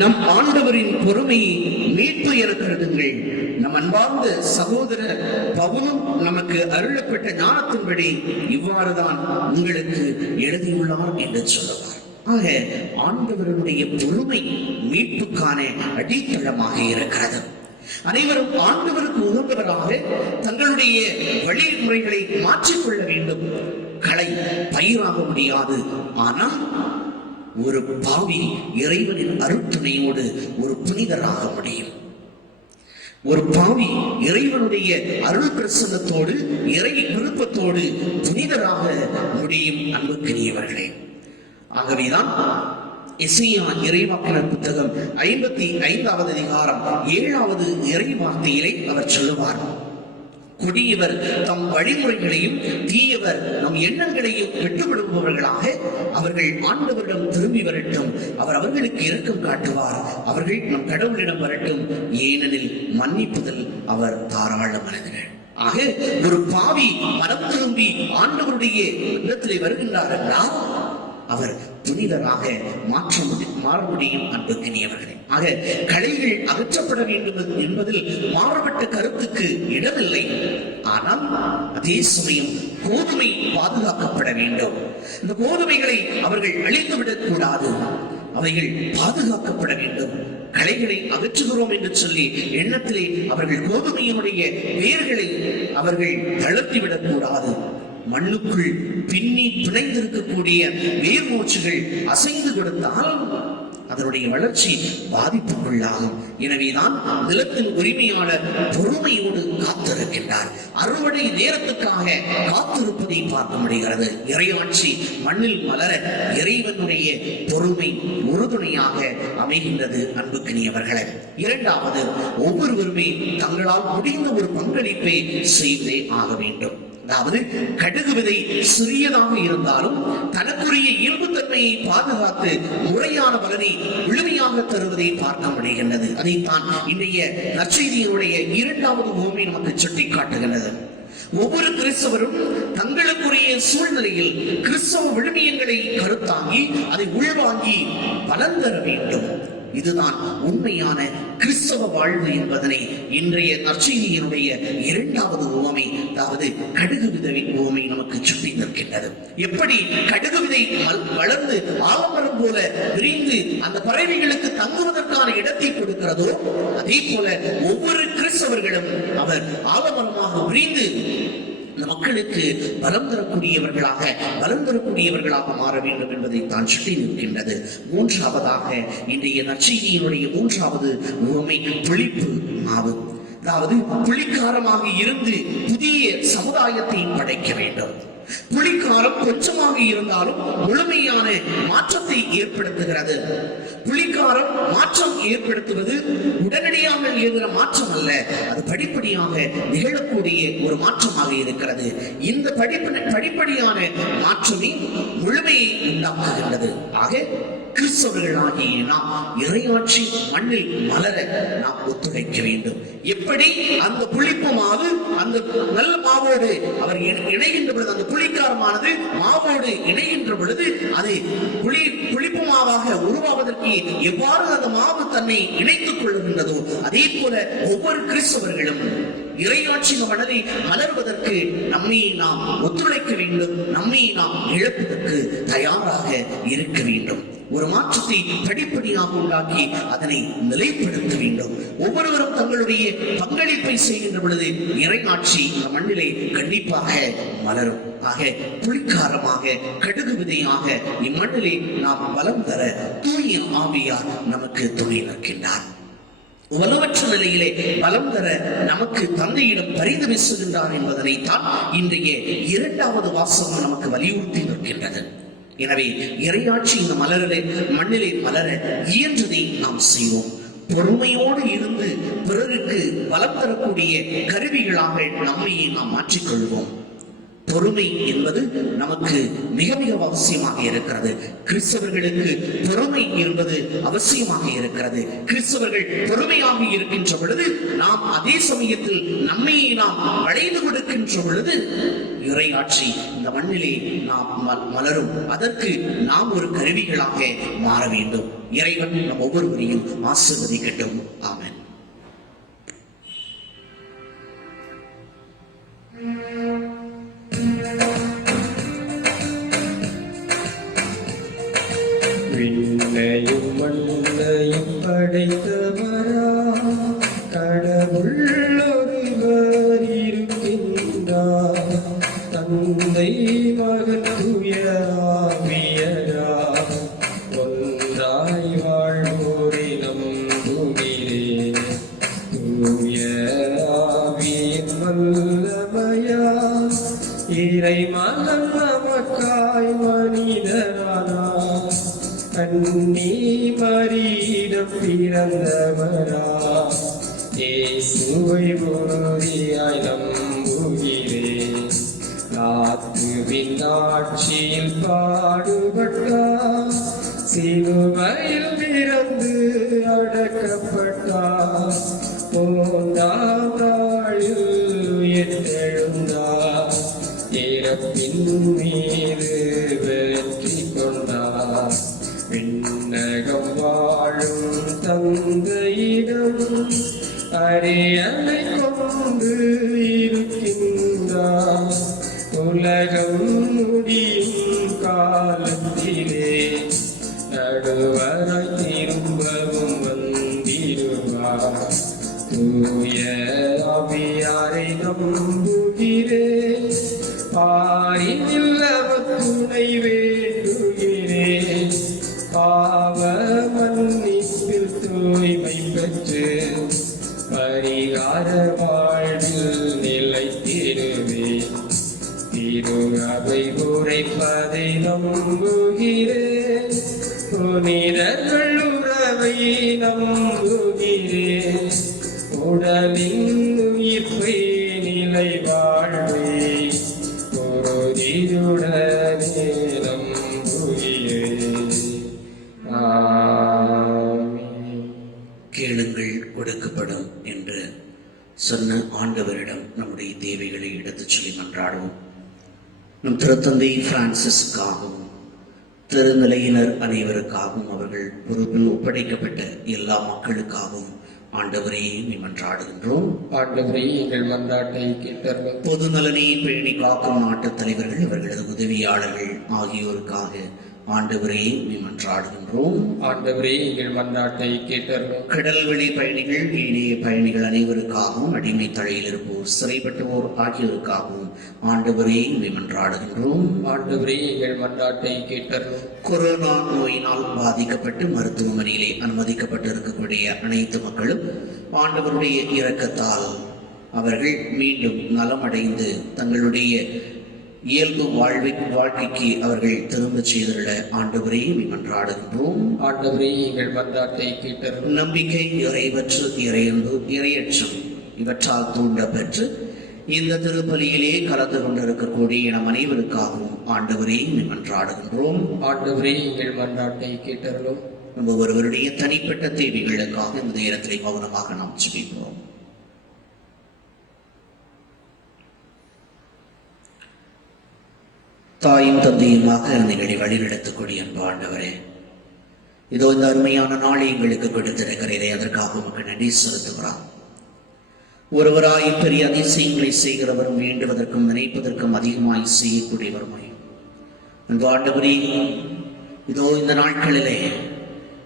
நம் ஆண்டவரின் பொறுமையை மீட்பு என கருதுங்கள். நம் அன்பார்ந்த சகோதரர் பவுலும் நமக்கு அருளப்பட்ட ஞானத்தின்படி இவ்வாறுதான் உங்களுக்கு எழுதியுள்ளார் என்று சொல்லுவார். ஆக ஆண்டவருடைய பொறுமை மீட்புக்கான அடித்தளமாக இருக்கிறது. அனைவரும் ஆண்டவருக்கு உகந்தவராக தங்களுடைய வழிமுறைகளை மாற்றிக்கொள்ள வேண்டும். களை பயிராக முடியாது, ஆனால் ஒரு பாவி இறைவனின் அருட்துணையோடு ஒரு புனிதராக முடியும். ஒரு பாவி இறைவனுடைய அருள் பிரசன்னத்தோடு இறை விருப்பத்தோடு புனிதராக முடியும். அன்புக்குரியவர்களே, ஆகவேதான் எசேயா இறைவாக்கினர் புத்தகம் 55வது அதிகாரம் 7வது இறை வார்த்தையிலே அவர் சொல்லுவார், கொடியவர் தம் வழிமுறைகளையும் தீயவர் நம் எண்ணங்களையும் விட்டுவிடுபவர்களாக அவர்கள் ஆண்டவரிடம் திரும்பி வரட்டும், அவர் அவர்களுக்கு இரக்கம் காட்டுவார், அவர்கள் நம் கடவுளிடம் வரட்டும், ஏனெனில் மன்னிப்புதல் அவர் தாராளமானவர்கள். ஆக ஒரு பாவி மனம் திரும்பி ஆண்டவருடைய இடத்திலே வருகின்றார் என்றால் அவர் புனிதராக மாற முடியும். அன்புக்குரியவர்களே, ஆக கலைகள் அகற்றப்பட வேண்டும் என்பதில் மாறுபட்ட கருத்துக்கு இடமில்லை. ஆனால் அதே சமயம் கோதுமை பாதுகாக்கப்பட வேண்டும். இந்த கோதுமைகளை அவர்கள் அழித்துவிடக் கூடாது, அவைகள் பாதுகாக்கப்பட வேண்டும். கலைகளை அகற்றுகிறோம் என்று சொல்லி எண்ணத்திலே அவர்கள் கோதுமையினுடைய வேர்களை அவர்கள் தளர்த்திவிடக் கூடாது. மண்ணுக்குள் பின்னி பிணைந்திருக்கக்கூடிய வேர் மூச்சுகள் அசைந்து கொடுத்தால் அதனுடைய வளர்ச்சி பாதிப்புக்குள்ளாகும். எனவேதான் நிலத்தின் உரிமையாளர் பொறுமையோடு காத்திருக்கின்றார். அறுவடை நேரத்துக்காக காத்திருப்பதை பார்க்க முடிகிறது. இறையாட்சி மண்ணில் மலர இறைவனுடைய பொறுமை உறுதுணையாக அமைகின்றது. அன்புக்குரியவர்களே, இரண்டாவது, ஒவ்வொருவருமே தங்களால் முடிந்த ஒரு பங்களிப்பை செய்தே ஆக வேண்டும். அதாவது கடுகு விதை சிறியதாக இருந்தாலும் தனக்குரிய இயல்புத்தன்மையை பாதுகாத்து முறையான பலனை முழுமையாக தருவதை பார்க்க முடிகின்றது. அதைத்தான் இன்றைய நற்செய்தியினுடைய 2வது உவமை நமக்கு சுட்டிக்காட்டுகின்றது. ஒவ்வொரு கிறிஸ்தவரும் தங்களுக்குரிய சூழ்நிலையில் கிறிஸ்தவ விழுமியங்களை கருத்தாங்கி அதை உள்வாங்கி பலன் தர வேண்டும். இதுதான் உண்மையான கிறிஸ்தவ வாழ்வு என்பதனை இன்றைய நற்செய்தியினுடைய 2வது உவமை, அதாவது கடுகு விதை உவமை நமக்கு சுட்டி நிற்கின்றது. எப்படி கடுகு விதை வளர்ந்து ஆலமரம் போல விரிந்து அந்த பறவைகளுக்கு தங்குவதற்கான இடத்தை கொடுக்கிறதோ, அதே போல ஒவ்வொரு கிறிஸ்தவர்களும் அவர் ஆலமரமாக விரிந்து இந்த மக்களுக்கு பலம் தரக்கூடியவர்களாக மாற வேண்டும் என்பதை தான் சுட்டி நிற்கின்றது. மூன்றாவதாக இன்றைய நற்செய்தியினுடைய 3வது உவமை புளிப்பு மாவு. அதாவது புளிக்காரமாக இருந்து புதிய சமுதாயத்தை படைக்க வேண்டும். புளிக்காரம் கொஞ்சமாக இருந்தாலும் முழுமையான மாற்றத்தை ஏற்படுத்துகிறது. புளிக்காரம் மாற்றம் ஏற்படுத்துவது உடனடியாக ஏற்படுகிற மாற்றம் அல்ல, அது படிப்படியாக நிகழக்கூடிய ஒரு மாற்றமாக இருக்கிறது. இந்த படிப்படியான மாற்றமே முழுமையை உண்டாக்குகின்றது. ஆக கிறிஸ்தவர்களாகிய நாம் இறையாட்சி மண்ணில் மலர நாம் ஒத்துழைக்க வேண்டும். எப்படி அந்த புளிப்பு மாவு அந்த நல்ல மாவோடு அவர் இணைகின்ற பொழுது, அந்த புளிக்காரமானது மாவோடு இணைகின்ற பொழுது அது புளிப்பு மாவாக உருவாவதற்கு எவ்வாறு அந்த மாவு தன்னை இணைத்துக் கொள்கின்றதோ, அதே போல ஒவ்வொரு கிறிஸ்தவர்களும் இறையாட்சி மனதை மலர்வதற்கு நம்மை நாம் ஒத்துழைக்க வேண்டும், நம்மை நாம் இழப்பதற்கு தயாராக இருக்க வேண்டும். ஒரு மாற்றத்தை படிப்படியாக உண்டாக்கி அதனை நிலைப்படுத்த வேண்டும். ஒவ்வொருவரும் தங்களுடைய பங்களிப்பை செய்கின்ற பொழுது இறையாட்சி இந்த மண்ணிலே கண்டிப்பாக மலரும். ஆக புளிக்காரமாக கடுகு விதையாக இம்மண்ணிலே நாம் பலம் தர தூய ஆவியார் நமக்கு துணை நிற்கின்றார். வலுவற்ற நிலையிலே பலம் தர நமக்கு தந்தையிடம் பரிந்து பேசுகின்றார் என்பதனைத்தான் இன்றைய 2வது வாசகம் நமக்கு வலியுறுத்தி நிற்கின்றது. எனவே இறையாட்சி இந்த மண்ணிலே மலர இயன்றதை நாம் செய்வோம். பொறுமையோடு இருந்து பிறருக்கு பலம் தரக்கூடிய கருவிகளாக நம்மையே நாம் மாற்றிக்கொள்வோம். பொறுமை என்பது நமக்கு மிக மிக அவசியமாக இருக்கிறது. கிறிஸ்தவர்களுக்கு பொறுமை என்பது அவசியமாக இருக்கிறது. கிறிஸ்தவர்கள் பொறுமையாக இருக்கின்ற பொழுது நாம் அதே சமயத்தில் நம்மையே நாம் வளைந்து கொடுக்கின்ற பொழுது இறையாட்சி இந்த மண்ணிலே நாம் மலரும். அதற்கு நாம் ஒரு கருவிகளாக மாற வேண்டும். இறைவன் நம் ஒவ்வொருவரையும் ஆசீர்வதிக்கட்டும். ஆமென். விண்ணையும் மண்ணையும் படைத்தவரா கடவுள் ஒருவர் இருக்கின்றார். தந்தை மகன் தூய ஆவியரா ஒன்றாய் வாழ்வோரை நம்புகிறேன். தூய பிறந்தவரா இயேசுவை உறுதியாய் நம்புகிறேன். நாத்துவின் ஆட்சியில் பாடுபட்டார், சிலுவையில் இறந்து அடக்கப்பட்டார், மூன்றாம் நாளில் உயிர்த்தெழுந்தார், இறப்பின் மீது வெற்றி கொண்டார். விண்ணகம் வாழும் தந்தையிடம் அரியணை கொண்டு இருக்கின்றார். உலகம் முடியும் காலத்திலே நடுவராய் திரும்பவும் வந்திடுவார். தூய ஆவியாரை நம்புகிறேன், பாரினில் அவர் துணை வேண்டுகிறேன். பாவ மன்னிப்பில் தூய்மை பெற்று பரிகார வாழ்வில் நிலைத்திடுவேன். திரு அவை உரைப்பதை நம்புகிறேன், புனிதர்கள் உறவை நம்புகிறேன். உடலின் உயிர்ப்பை நிலை வாழ்வை உறுதியுடனே நம்புகிறேன். ஆமென். கேளுங்கள் கொடுக்கப்படும் என்று சொன்ன ஆண்டவரிடம் நம்முடைய தேவைகளை எடுத்துச் சொல்லி மன்றாடுவோம். நம் திருத்தந்தை பிரான்சிஸ்காகவும் திருநிலையினர் அனைவருக்காகவும் அவர்கள் பொறுப்பில் ஒப்படைக்கப்பட்ட எல்லா மக்களுக்காகவும் ஆண்டவரே மன்றாடுகின்றோம். ஆண்டவரே எங்கள் மன்றாட்டை கேட்டருளும். பொது நலனை பேணி காக்கும் நாட்டுத் தலைவர்கள், அவர்களது உதவியாளர்கள் ஆகியோருக்காக ஆண்டவரே மன்றாடுகின்றோம். ஆண்டவரே எங்கள் மன்றாட்டை கேட்டருளும். கடல்வெளி பயணிகள், ஏனைய பயணிகள் அனைவருக்காகவும், அடிமை தலையில் இருப்போர், சிறைப்பட்டோர் ஆகியோருக்காகவும் ஆண்டவரே மன்றாடுகின்றோம். ஆண்டவரே எங்கள் மன்றாட்டை கேட்டருளும். கொரோனா நோயினால் பாதிக்கப்பட்டு மருத்துவமனையிலே அனுமதிக்கப்பட்டிருக்கக்கூடிய அனைத்து மக்களும் ஆண்டவருடைய இரக்கத்தால் அவர்கள் மீண்டும் நலமடைந்து தங்களுடைய இயல்பு வாழ்க்கைக்கு அவர்கள் திரும்ப செய்துள்ள ஆண்டவரே மன்றாடுகின்றோம். ஆண்டவரே எங்கள் மன்றாட்டை கேட்டருளும். நம்பிக்கை, இறைவற்று, இறையன்பு, இறையற்றம் இவற்றால் தூண்ட பெற்று இந்த திருப்பலியிலே கலந்து கொண்டிருக்கக்கூடிய நம் அனைவருக்காகவும் ஆண்டவரே மன்றாடுகின்றோம். ஆண்டவரே எங்கள் மன்றாட்டை கேட்டருளும். நம்ம ஒருவருடைய தனிப்பட்ட தேவைகளுக்காக இந்த நேரத்திலே மௌனமாக நாம் ஜெபிப்போம். தாயும் தந்தையுமாக எங்களை வழிநடத்தக்கூடிய அன்பு ஆண்டவரே, இதோ இந்த அருமையான நாளை எங்களுக்கு கொடுத்திருக்கிறீரே, அதற்காக உமக்கு நன்றி செலுத்துகிறோம். ஒருவராய் பெரிய அதிசயங்களை செய்கிறவரும், வேண்டுவதற்கும் நினைப்பதற்கும் அதிகமாய் செய்யக்கூடியவருமாய் அன்பு ஆண்டவரே, இதோ இந்த நாட்களிலே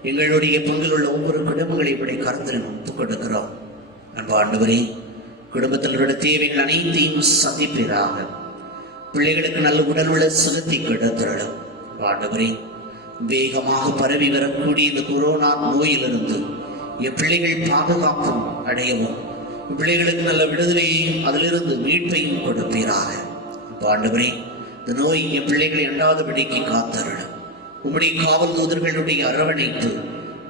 எங்களுடைய பங்கில் உள்ள ஒவ்வொரு குடும்பங்களை இப்படி கருத்தில் ஒப்புக் கொடுக்கிறோம். அன்பு ஆண்டவரே, குடும்பத்தினருடைய தேவைகள் அனைத்தையும் சந்திப்பீராக. பிள்ளைகளுக்கு நல்ல உடல் உள்ள சுகத்தை கிடைத்திரளும். ஆண்டவரே, வேகமாக பரவி வரக்கூடிய இந்த கொரோனா நோயிலிருந்து எப்பிள்ளைகள் பாதுகாப்பும் அடையவும், பிள்ளைகளுக்கு நல்ல விடுதலையையும் அதிலிருந்து மீட்பையும் கொடுப்பீராக. ஆண்டவரே, இந்த நோய் என் பிள்ளைகளை எண்ணாதபடிக்கு காத்தருளும். உம்முடைய காவல் தூதர்களுடைய அரவணைப்பு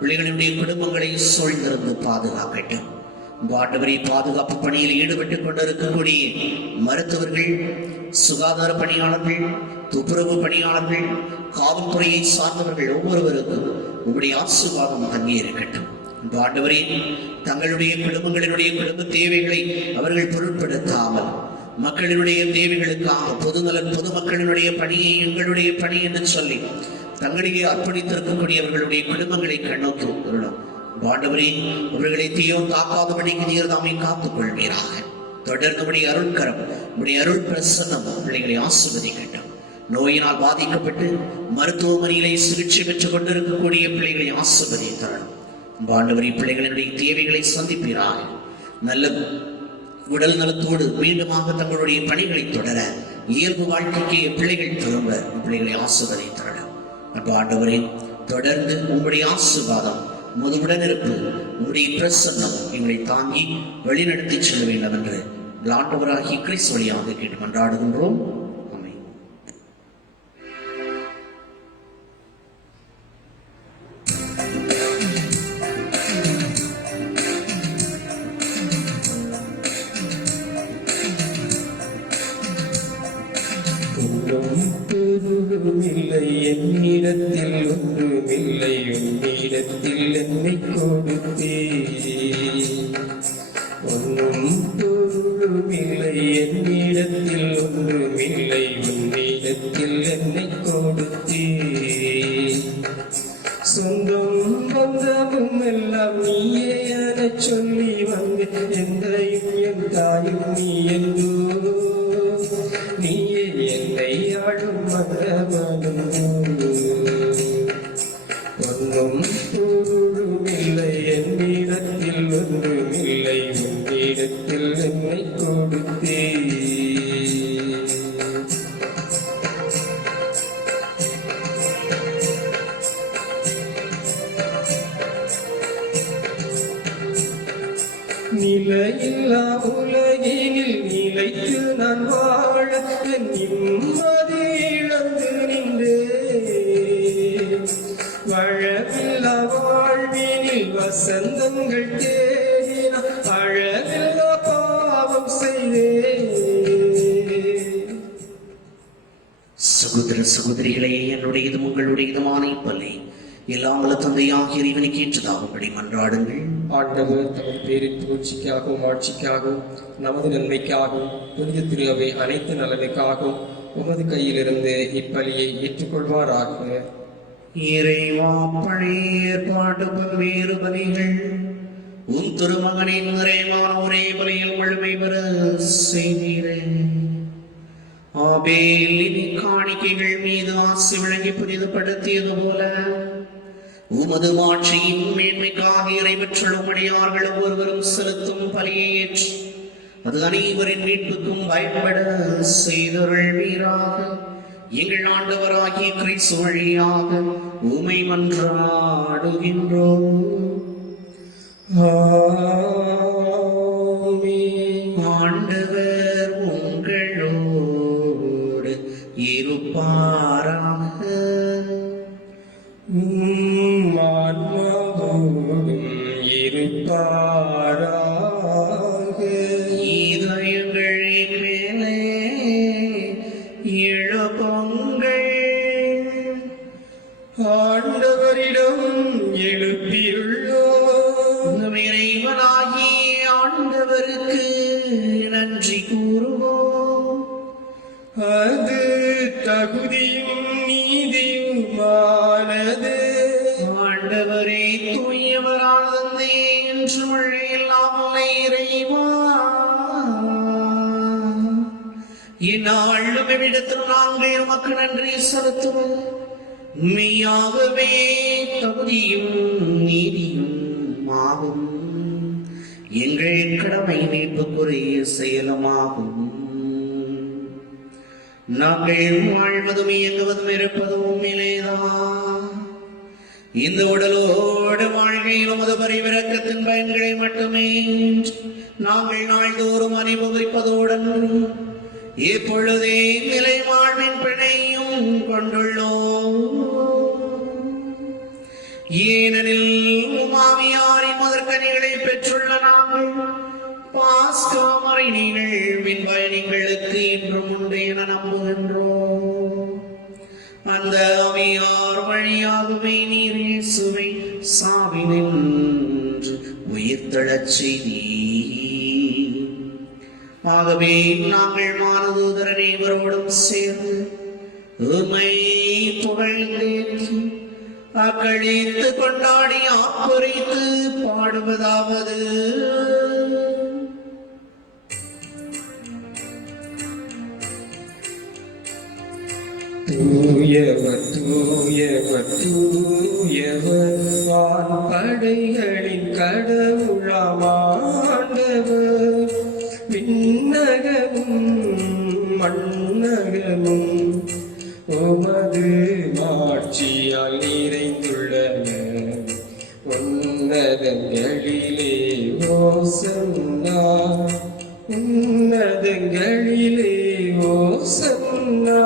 பிள்ளைகளுடைய குடும்பங்களை சூழ்ந்திருந்து பாதுகாக்கட்டும். ஆண்டவரே, பாதுகாப்பு பணியில் ஈடுபட்டுக் கொண்டிருக்கக்கூடிய மருத்துவர்கள், சுகாதார பணியாளர்கள், துப்புரவு பணியாளர்கள், காவல்துறையை சார்ந்தவர்கள் ஒவ்வொருவருக்கும் உங்களுடைய ஆசீர்வாதம் தங்கி இருக்கட்டும். ஆண்டவரே, தங்களுடைய குடும்பங்களினுடைய குடும்ப தேவைகளை அவர்கள் பொருட்படுத்தாமல் மக்களினுடைய தேவைகளுக்காக பொதுநலன், பொதுமக்களினுடைய பணியை எங்களுடைய பணி என்று சொல்லி தங்களையே அர்ப்பணித்திருக்கக்கூடியவர்களுடைய குடும்பங்களை கண்ணோக்கி வருடம். ஆண்டவரே, அவர்களை தீயோ தாக்காதபடிக்கு நீர் தாமே காத்துக் கொள்வீராக. தொடர்ந்து உடைய அருள்கரம், உடைய அருள் பிரசன்னம் பிள்ளைகளை ஆசீர்வதிக்கட்டும். நோயினால் பாதிக்கப்பட்டு மருத்துவமனையிலே சிகிச்சை பெற்றுக் கொண்டிருக்கக்கூடிய பிள்ளைகளை ஆசீர்வதித்தரணும். ஆண்டவரே, பிள்ளைகளினுடைய தேவைகளை சந்திப்பீராக. நல்ல உடல் நலத்தோடு மீண்டுமாக தங்களுடைய பணிகளை தொடர இயல்பு வாழ்க்கைக்கு பிள்ளைகள் திரும்ப பிள்ளைகளை ஆசீர்வதித்தரணும். ஆண்டவரே, தொடர்ந்து உங்களுடைய ஆசீர்வாதம், முதுவுடன் இருப்பு, உங்களுடைய பிரசன்னம் எங்களை தாங்கி வழிநடத்தி செல்ல வேண்டும் என்று ஆண்டவராகிய கிறிஸ்து வழியாக கேட்டு மன்றாடுகின்றோம். ஆமென். பொருளுமில்லை என்னிடத்தில் ஒன்றுமில்லை உன்னிடத்தில் என்னை கொடுத்தே ஒன்றும் பொருளுமில்லை என்னிடத்தில் ஒன்றுமில்லை உன்னிடத்தில் என்னை கொடுத்தே சொந்தம் பந்தமும் எல்லாம் நீயே எனச் சொல்லி வந்து எந்தையும் என் தாயும் நீ என்றோ நீயே என்னை ஆளும் மகனும் ஒன்றும் பொருளுமில்லை என்னிடத்தில் ஒன்றுமில்லை உன்னிடத்தில் என்னை கொடுத்தே நிலையில்லா உலகினில் நிலைத்து நான் வாழ என் நிம்மதி இழந்து நின்றேன் வழவில்லா வாழ்வினில் வசந்தங்கள் தேடின அழகில்லா பாவம் செய்தேன். சகோதர சகோதரிகளே, என்னுடையதும் உங்களுடையதுமான இப்பலை எல்லாம் வல்ல தந்தையாகிய இறைவனுக்கு ஏற்றதாகும்படி மன்றாடுங்கள். ஆண்டவர் தமது பேரின் புகழ்ச்சிக்காகவும் ஆட்சிக்காகவும் நமது நன்மைக்காகவும் புனித திருவை அனைத்து நலனுக்காகவும் உமது கையிலிருந்து இப்பலியை ஏற்றுக்கொள்வாராக. இறைவா, பழைய ஏற்பாட்டு பல்வேறு பலிகள் உன் திருமகனின் நிறைவான ஒரே பலியில் முழுமை பெற செய்தீரே. ஆபேலின் காணிக்கைகள் மீது ஆசை விளங்கி புனிதப்படுத்தியது போல உமது மாட்சியின் மேன்மைக்காக இறைவற்றுள்ளும் அடியார்கள் ஒவ்வொருவரும் செலுத்தும் பலியை ஏற்று அது அனைவரின் மீட்புக்கும் பயன்பட செய்தருள்வீராக. எங்கள் ஆண்டவராகிய கிறிஸ்து வழியாக உமை மன்றாடுகின்றோம். ஆண்டவர் உங்களோடு இருப்பாராக. ஆன்மாவோடும் இருப்பாராக. இதயங்களின் மேலே எழுப்புங்கள். ஆண்டவரிடம் எழுப்பியுள்ளோம். இறைவனாகிய ஆண்டவருக்கு நன்றி கூறுவோம். அது தகுதியும் நீதியுமானது. ஆண்டவரே, தூயவரானதே என்று மழையில்லாமல் இறைவா, இந்நாளும் எவ்விடத்திலும் நாங்கள் உமக்கு நன்றி செலுத்துவோம். மெய்யாகவே தகுதியும் நீதியும் ஆகும். எங்கள் கடமை மீட்புக்குரிய செயலுமாகும். நாங்கள் வாழ்வதும் இயங்குவதும் இருப்பதும் இலேதான். இந்த உடலோடு வாழ்க்கையில் உமது பரிவிரக்கத்தின் பயன்களை மட்டுமே நாங்கள் நாள்தோறும் அனுபவிப்பதுடன் இப்பொழுதே நிலை வாழ்வின் பிணையும் கொண்டுள்ளோம். ஏனெனில் உமாவியாரின் முதற்கனிகளை பெற்றுள்ள நாங்கள் பாஸ்கா மறை நிகழ்வின் பயணிகளுக்கு இன்றும் உண்டு என நம்புகின்றோம். அந்த ஆவியார் வழியாகவே நீர் இயேசுவை சாவினின்று உயிர்த்தெழச் செய்தீர். ஆகவே நாங்கள் மானதூதர் அனைவரோடும் சேர்ந்து உம்மை புகழ்ந்தேற்றி அக்களித்து கொண்டாடி ஆப்பரித்து பாடுவதாவது. தூயவர் தூயவர் தூயவர் வான்படைகளின் கடவுளமாண்டவர். விண்ணகமும் மண்ணகமும் உமது மாட்சியால் நிறைந்துள்ளன. உன்னதங்களிலே ஓசன்னா, உன்னதங்களிலே ஓசன்னா.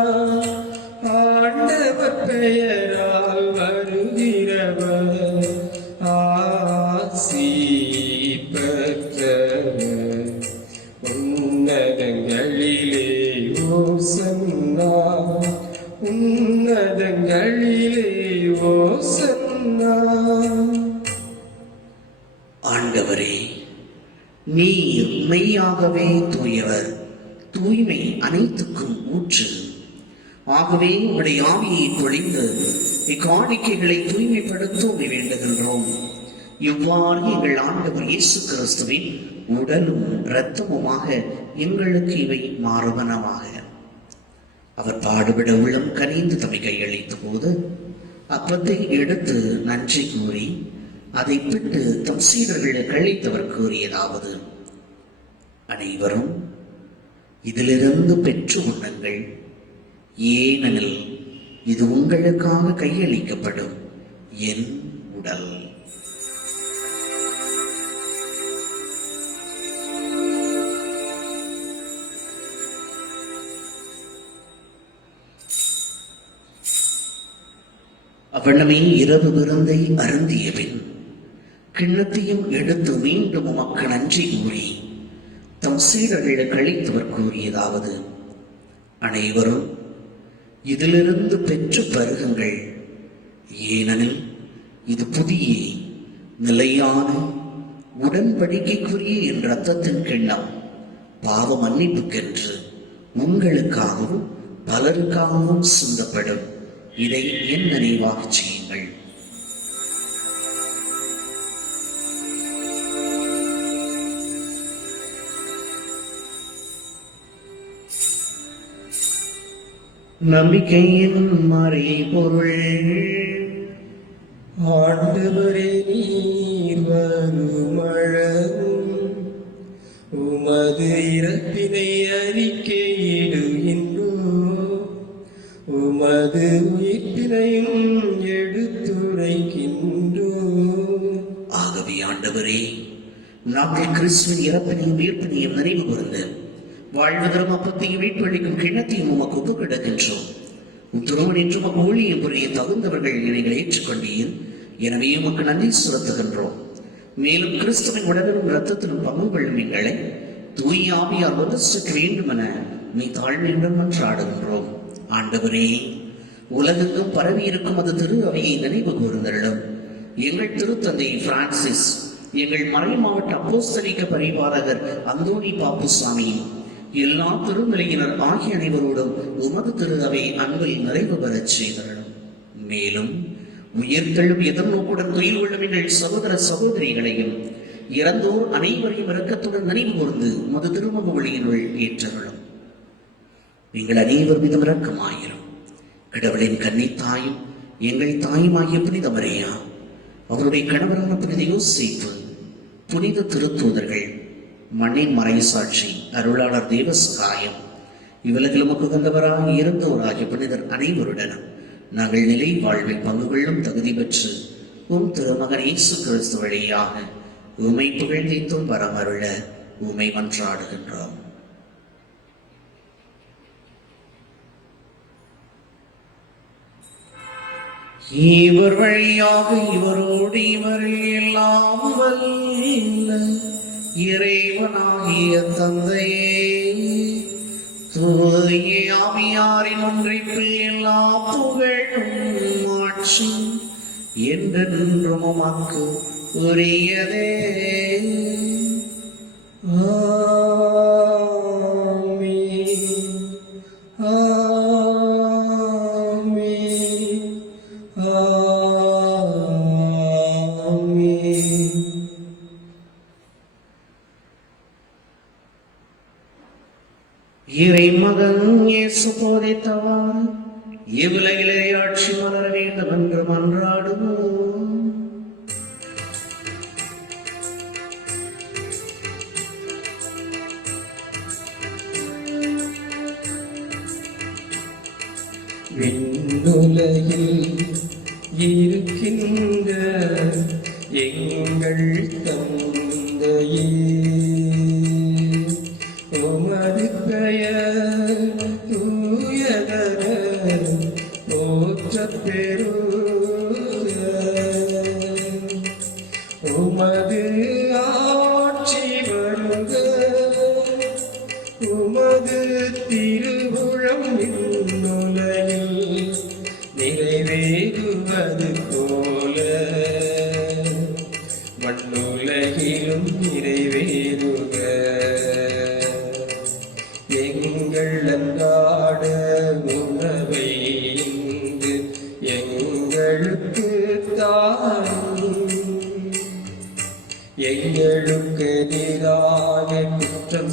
ஆண்டவர் பெயரால் வருகிறவர் ஆசி பெற்றவர். உன்னதங்களிலே ஓசன்னா, உன்னதங்களிலே ஓசன்னா. ஆண்டவரே, நீர் மெய்யாகவே தூயவர், தூய்மை அனைத்துக்கும் ஊற்று. ஆகவே உங்களுடைய ஆவியை பொழிந்து இக்காணிக்கைகளை தூய்மைப்படுத்த வேண்டுகின்றோம். இவ்வாறு எங்கள் ஆண்டவர் இயேசு கிறிஸ்துவின் உடலும் இரத்தமுமாக எங்களுக்கு இவை மாறுவனமாக. அவர் பாடுபட உள்ளம் கனிந்து தம்மை கையளித்த போது அப்பத்தை எடுத்து நன்றி கூறி அதை பிட்டு தம் சீடர்களுக்கு அளித்தவர் கூறியதாவது: அனைவரும் இதிலிருந்து பெற்று உண்ணுங்கள், ஏனெனில் இது உங்களுக்காக கையளிக்கப்படும் என் உடல். அவ்வண்ணமே இரவு விருந்தை அருந்திய பின் கிண்ணத்தையும் எடுத்து மீண்டும் உமக்கு நன்றி கூறி தம் சீடர்களுக்கு அளித்தவர் கூறியதாவது: அனைவரும் இதிலிருந்து பெற்று பருகுங்கள், ஏனெனில் இது புதிய நிலையான உடன்படிக்கைக்குரிய என் இரத்தத்தின் கிண்ணம், பாவ மன்னிப்புக்கென்று உங்களுக்காகவும் பலருக்காகவும் சிந்தப்படும். இதை என் நினைவாக செய்யுங்கள். நம்பிக்கையின் மறைபொருள். ஆண்டவரே, நீர் வருமளவும் உமது இறப்பினை அறிக்கையிடுகின்றோம், உமது உயிர்ப்பினையும் எடுத்துரைக்கின்றோம். ஆகவே ஆண்டவரே, நாங்கள் கிறிஸ்துவின் இறப்பினையும் உயிர்ப்பினையும் நினைவு கூர்ந்து வாழ்வு தரும் அப்பத்தையும் மீட்பளிக்கும் கிண்ணத்தையும் உமக்கு ஒப்புக் கிடக்கின்றோம். உத்துறவன் என்று உமக்கு ஊழியம் புரிய தகுந்தவர்கள் நீங்கள் ஏற்றுக்கொண்டீர். எனவே உமக்கு நன்றி செலுத்துகின்றோம். மேலும் கிறிஸ்துவின் உடலிலும் இரத்தத்திலும் பங்கு கொள்ளும் எங்களை தூய ஆவியார் வலுசிக்க வேண்டும் என நீ தாழ்மையுடன் மன்றாடுகின்றோம். ஆண்டவரே, உலகெங்கும் பரவி இருக்கும் அது திரு அவையை நினைவு கூர்ந்தருளும். எங்கள் திருத்தந்தை பிரான்சிஸ், எங்கள் மறை மாவட்ட அப்போஸ்தலிக பரிபாலகர் அந்தோணி பாப்புசாமி, எல்லா திருநிலையினர் ஆகிய அனைவரோடும் உமது திரு அவை அன்பில் நிறைவு பெறச் செய்தருளும். மேலும் உயிர்த்தெழும் எதிர்நோக்குடன் துயில் கொள்ளும் எங்கள் சகோதர சகோதரிகளையும் இறந்தோர் அனைவரையும் இரக்கத்துடன் நினைவு கூர்ந்து உமது திருமுக ஒளியினுள் ஏற்றருளும். நீங்கள் அனைவர் மீதும் இரக்கமாயிரும். கடவுளின் கன்னி தாயும் எங்கள் தாயுமாகிய புனித மரியா, அவருடைய கணவரான புனித யோசேப்பு, புனித திருத்தூதர்கள், மண்ணின் மறைசாட்சி அருளாளர் தேவஸ்காயம், இவ்வுலகில் உமக்கு உகந்தவராக இருந்தோராகிய புனிதர் அனைவருடனும் நாங்கள் நிலை வாழ்வில் பங்கு கொள்ளும் தகுதி பெற்று உம் திருமகன் இயேசு கிறிஸ்து வழியாக உமை புகழ்ந்தேத்தும் வரமருள உமை மன்றாடுகின்றோம். இவர் வழியாக இவரோடு இவரில் எல்லாம் வல்ல இறைவனாகிய தந்தையே, தூய ஆவியாரின் ஒன்றிப்பில் எல்லா புகழும் ஆட்சி என்றென்றும் உமக்கு உரியதே. இறைமகன் இயேசு போதித்தவாறு இவ்வுலகிலே ஆட்சி மலர வேண்டும் என்று மன்றாடுவோம். விண்ணுலகில் இருக்கின்ற எங்கள் தந்தையே, உமது பெயர் தூயதென போற்றப் பெறுக. உமது ஆட்சி வருக. உமது திருவுளம் விண்ணுலகில்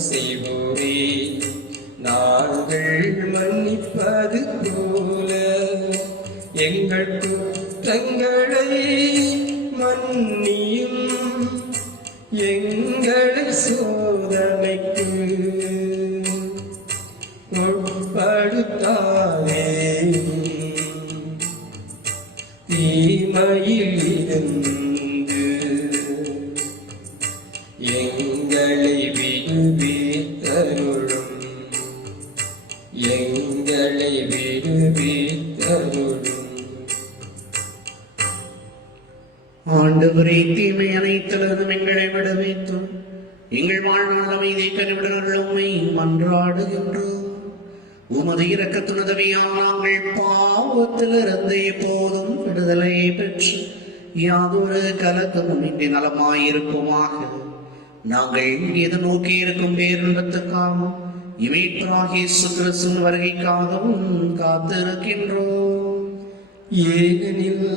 செய்வோரே, நாங்கள் மன்னிப்பது போல எங்கள் குற்றங்களை மன்னியும், எங்களை சோதனைக்கு உட்படுத்தாதே, தீமையில் இருந்து எங்களை விடுவித்தருளும், எங்களை விடுவித்தருளும். ஆண்டவரே, தீமை அனைத்திலிருந்தும் எங்களை விடுவித்தும் எங்கள் வாழ்நாள் அமைதியை கனிவிடுங்கள் உம்மை மன்றாடுகின்றோம். உமது இரக்கத்துணதவியால் நாங்கள் பாவத்திலிருந்து எப்போதும் விடுதலை பெற்று யாதொரு கலக்கமும் இன்றி நலமாயிருக்குமாக. நாங்கள் எதிர்நோக்கி இருக்கும் பேரின்பத்துக்காகவும் இமைப்பராகிய இயேசு கிறிஸ்துவின் வருகைக்காகவும் காத்திருக்கின்றோம். ஏனெனில்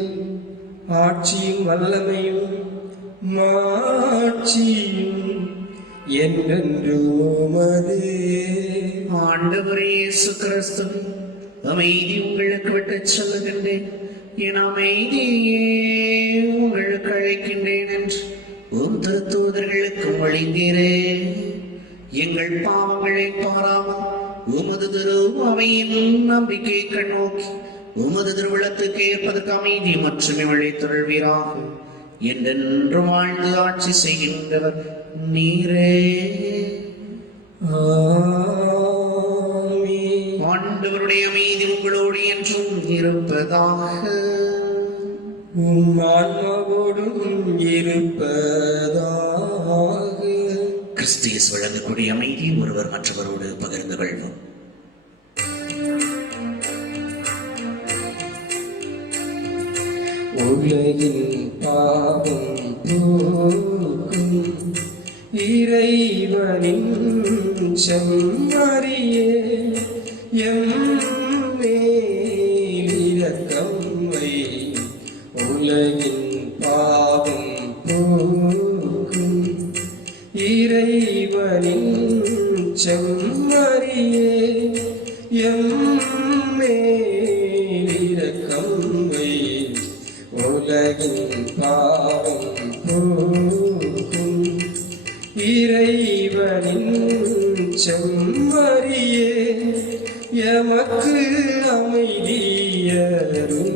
ஆட்சியும் வல்லமையும் மாட்சியும் என்றென்றும் உமதே. ஆண்டவரே இயேசு கிறிஸ்து, அமைதி உங்களுக்கு விட்டுச் சொல்லுகின்றேன், என் அமைதியே உங்களுக்கு அழைக்கின்றேன் என்று உந்து தூதர்களுக்கு மொழிந்தீரே. எங்கள் பாவங்களை பாராமல் உமது திரு அவையின் நம்பிக்கை கண்ணோக்கி உமது திருவிழத்துக்கு ஏற்பதற்கு அமைதி மற்றும் அழைத்தருள்வீராக. என்றென்று வாழ்ந்து ஆட்சி செய்கின்றவர் நீரே. ஆண்டவருடைய அமைதி உங்களோடு என்றும் இருப்பதாக. ஆன்மாவோடும் இருப்பதாக. கிறிஸ்தியஸ் வழங்கக்கூடிய அமைதி ஒருவர் மற்றவரோடு பகிர்ந்து கொள்வோம். உலகின் பாவம் போக்கும் இறைவனின் செம்மறியே, எம்மேலிரக்கம் வை. உலகின் பாவம் போக்கும் இறைவனின் செம்மறியே, எம்மேலிரக்கம் வை. உலகின் பாவம் போக்கும் இறைவனின் செம்மறியே, எமக்கு அமைதியருளும்.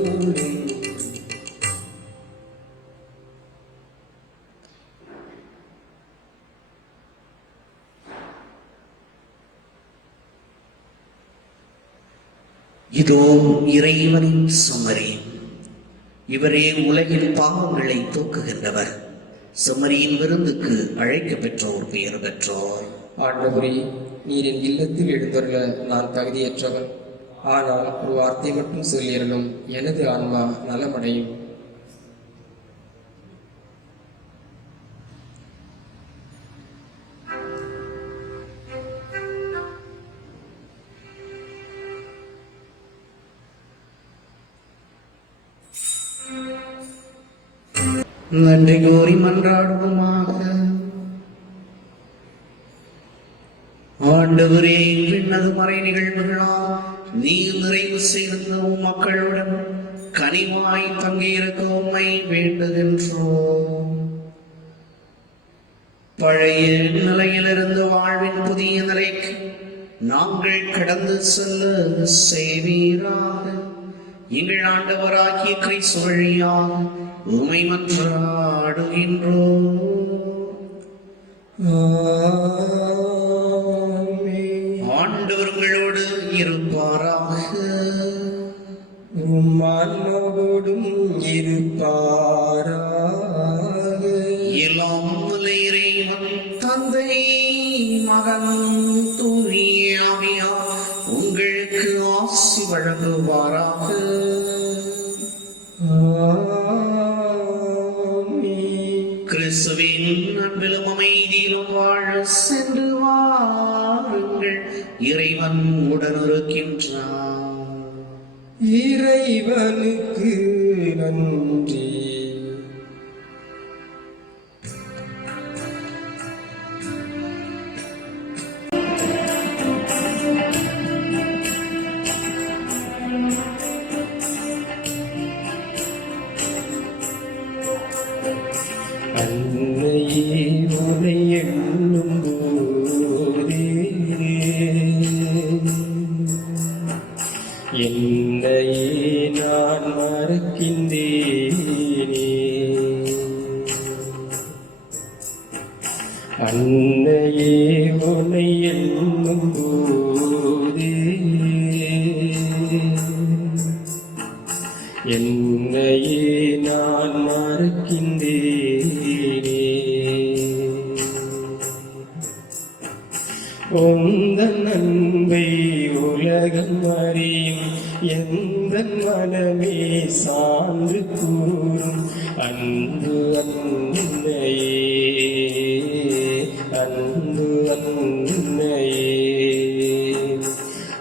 இதோ இறைவனின் செம்மறி, இவரே உலகின் பாவங்களை தூக்குகின்றவர். செம்மறியின் விருந்துக்கு அழைக்க பெற்றோர் பெயர் பெற்றோர். ஆண்டவரே, நீர் என் இல்லத்தில் எழுந்தருள நான் தகுதியற்றவன். ஆனால் ஒரு வார்த்தை மட்டும் சொல்லியறலும் எனது ஆன்மா நலமடையும். நன்றி கோரி மன்றாடுவோமாக. ஆண்டவரே, விண்ணது மறை நிகழ்வுகளால் நீர் நிறைவு செய்திருந்த உம் மக்களுடன் கனிவாய் தங்கியிருக்க உம்மை வேண்டுகின்றோம். பழைய நிலையிலிருந்து வாழ்வின் புதிய நிலைக்கு நாங்கள் கடந்து செல்ல செய்வீராக. எங்கள் ஆண்டவராகிய கிறிஸ்து வழியாக உம்மை மன்றாடுகின்றோம். ஆண்டவர் உங்களோடு இருப்பாராக. ஆன்மாவோடும் இருப்பாராக. எல்லாம் வல்ல இறைவன் தந்தை, மகன், தூய ஆவியார் உங்களுக்கு ஆசி வழங்குவாராக. கிறிஸ்துவின் அன்பிலும் அமைதியிலும் வாழ சென்று வாருங்கள். இறைவன் உடனிருக்கின்றார். இறைவனுக்கு நன்றி. எண்ணும் போதே என்னையே நான் மறக்கின்றேனே. உந்தன் அன்பை உலகம் அறியும் எந்தன் மனமே சான்று கூறும் அன்பு அன்னையே, அன்பு அன்னையே.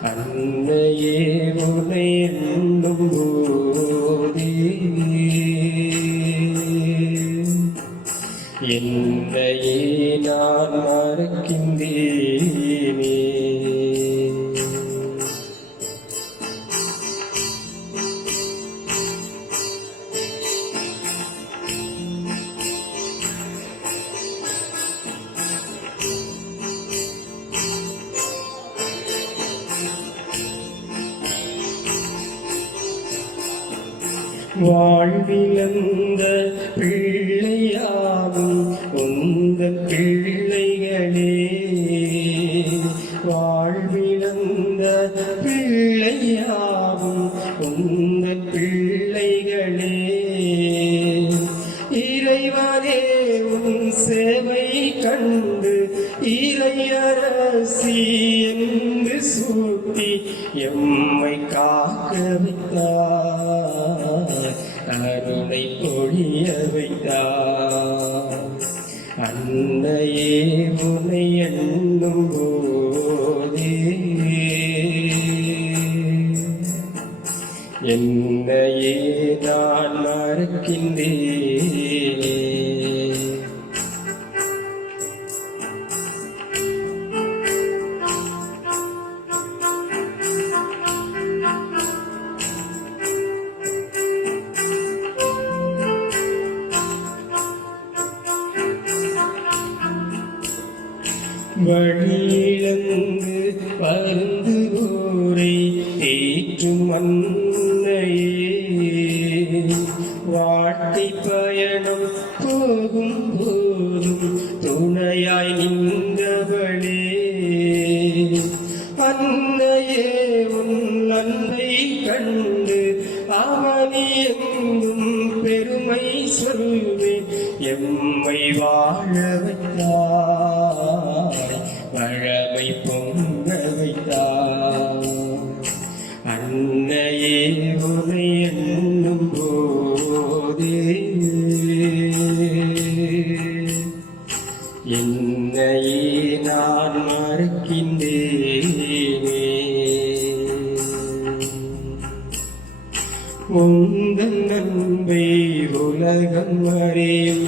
அன்னையே உனை எண்ணும் போதே என்னையே நான் மறக்கின்றேனே. வாழ்விழந்த பிள்ளையாகும் உந்தன் பிள்ளைகளே, வாழ்விழந்த பிள்ளையாகும் உந்தன் பிள்ளைகளே. இறைவனே உன் சேவை கண்டு இறையரசி என்று சூட்டி எம்மை காக்க வைத்தார், அருளை பொழிய வைத்தார். அன்னையே உனை எண்ணும் போதே என்னையே நான் மறக்கின்றேனே. வழியிழந்து வருந்துவோரை ஏற்றும் அன்னையே, வாழ்க்கை பயணம் போகும் போதும் துணையாய் நின்றவளே. அன்னையே உன் அன்பை கண்டு அவனி எங்கும் பெருமை சொல்வேன், எம்மை வாழ வைத்தாய், வழமை பொங்க வைத்தாய். அன்னையே உனை எண்ணும் போதே என்னையே நான் மறக்கின்றேனே. உந்தன் அன்பை உலகம் அறியும்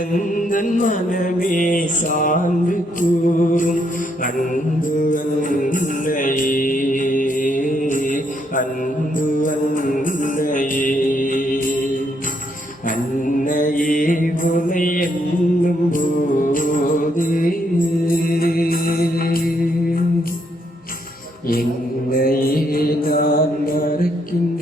எந்தன் மனமே சார்ந்து கூறும் அன்பு அன்னையே, அன்பு அன்னையே. அன்னையே உனை எண்ணும் போதே என்னையே நான் மறக்கின்றேன்.